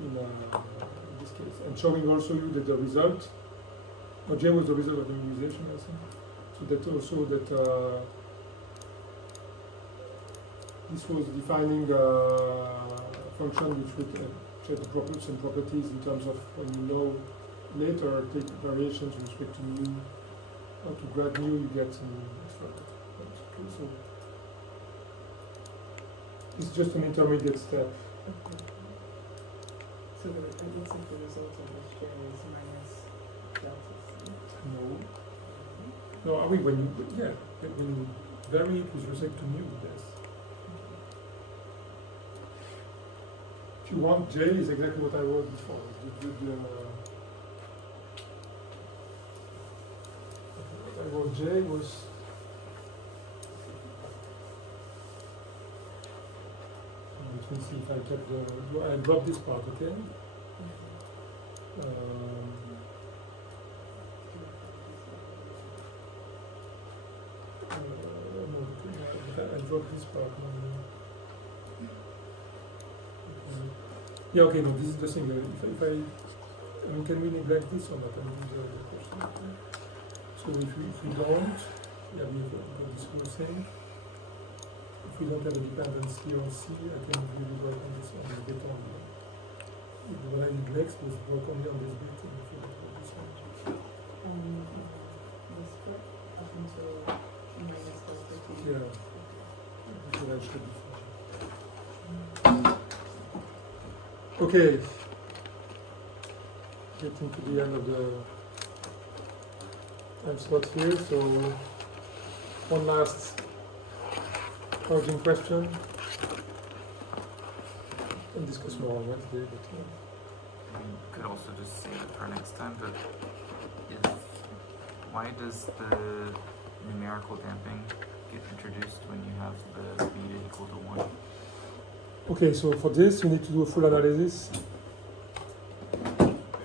in this case. And showing also you that the result, J was the result of the minimization, I think. So that also that this was defining a function which would check some properties in terms of when you know later take variations with respect to mu or to grad mu, you get some extra. Okay, so it's just an intermediate step. Okay. So it looks like the result of this J is minus delta C. No. No, I mean when you vary it with respect to mu, yes. If you want, J is exactly what I wrote before. What I wrote J was let me see if I kept I dropped this part, okay? I dropped this part. Yeah, okay, no, this is the thing. If I mean, can we neglect this or not? I mean, this is the question. So if we don't, yeah, we have this whole thing. If we don't have a dependency on C, I can really work on this on the bit only. What I did next was work only on this bit and forget about this one. This part up until minus delta T. Yeah. That's what I should before. Okay. Getting to the end of the time slot here, so one last urgent question. We'll discuss more on Wednesday, but We could also just save it for next time, but why does the numerical damping get introduced when you have the beta equal to 1? okay, so for this you need to do a full analysis.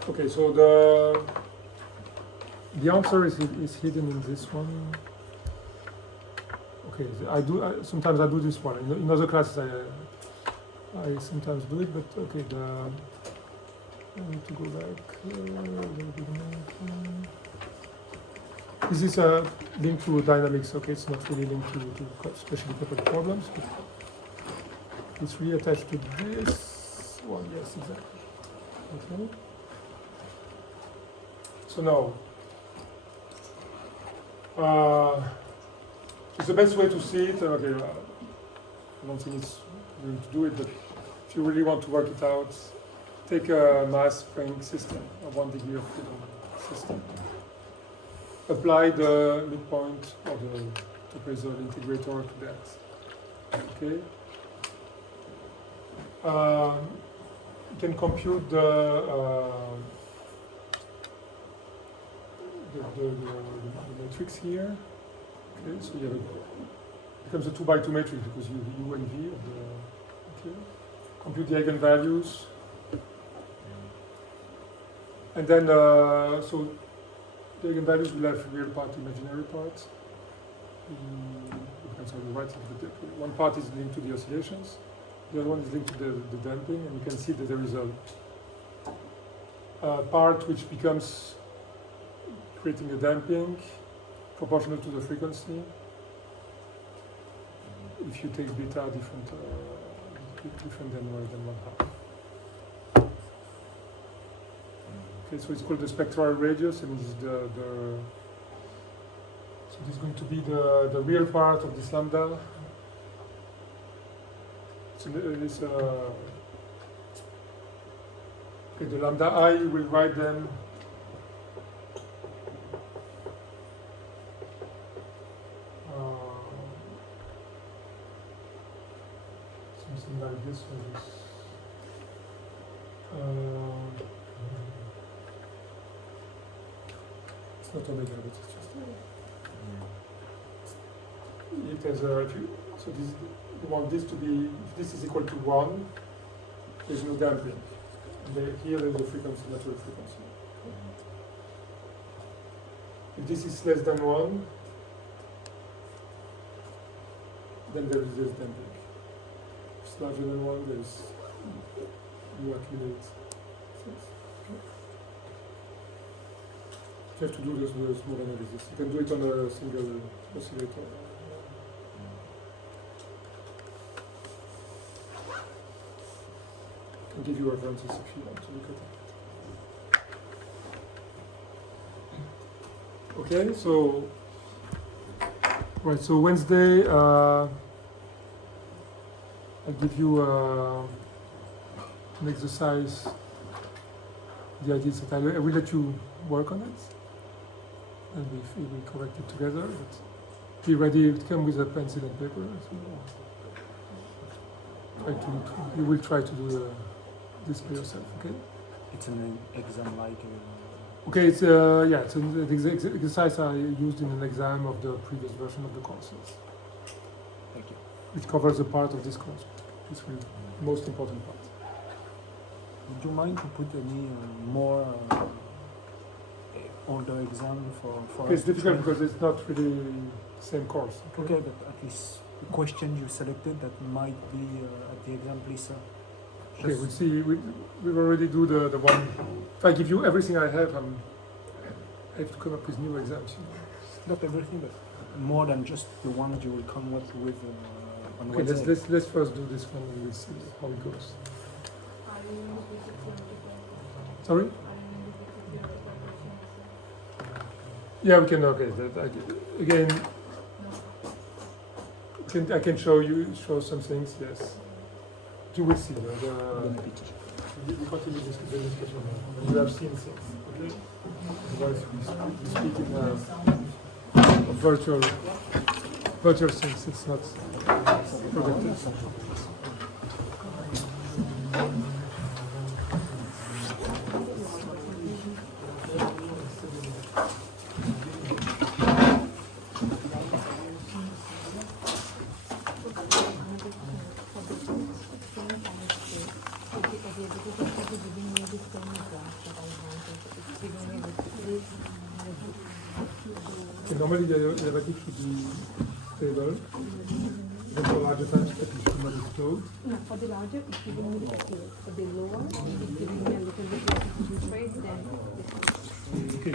Okay, so the answer is hidden in this one. Okay, Okay, sometimes I do this one. In other classes I sometimes do it, but okay, I need to go back. This is linked to dynamics. Okay, it's not really linked to specially coupled problems, but it's reattached to this one. Yes, exactly. Okay. So now, it's the best way to see it. Okay, I don't think it's going to do it, but if you really want to work it out, take a mass spring system, a 1 degree of freedom system. Apply the midpoint of the trapezoidal integrator to that. Okay. You can compute the matrix here. Okay, so you have becomes a 2 by 2 matrix because you have U and V of the. Okay. Compute the eigenvalues, and then so the eigenvalues will have real part, imaginary part. Depends on the right side of the tip. One part is linked to the oscillations, the other one is linked to the damping, and you can see that there is a part which becomes creating a damping proportional to the frequency if you take beta different than 1/2. Okay, so it's called the spectral radius, and this is so this is going to be the real part of this lambda. So okay, the lambda I will write them something like this or this. It's not omega, but it's just it has a. So this, you want this to be. If this is equal to 1, there's no damping. And here there's a frequency, natural frequency. If this is less than 1, then there is this damping. If it's larger than 1, there's you accumulate. You have to do this small analysis. You can do it on a single oscillator. I can give you references if you want to look at it. Okay, so right. So Wednesday, I'll give you an exercise. The idea is that I will let you work on it. And we correct it together. But be ready to come with a pencil and paper. So you will try to do this by yourself. Okay. It's an exam like. Okay. It's yeah. It's an exercise I used in an exam of the previous version of the courses. Thank you. Which covers a part of this course. It's the most important part. Would you mind to put any more older exam for Okay, it's us to difficult try? because it's not really the same course. Okay, but at least the question you selected that might be at the exam, please. Okay, we'll see. We already do the one. If I give you everything I have, I have to come up with new exams. Not everything, but more than just the one you will come up with on Okay, Wednesday. let's first do this one and we'll see how it goes. Sorry? Yeah, we can. Okay, again, I can show some things. Yes, you will see. We continue this discussion. You have seen things. Okay. Otherwise, we speak in virtual things. It's not productive. Normally, the derivative should be stable. Then for larger time step, it should not explode. No, for the larger, it's giving me the scale. For the lower, it's giving me a little bit like interest rate, then Okay,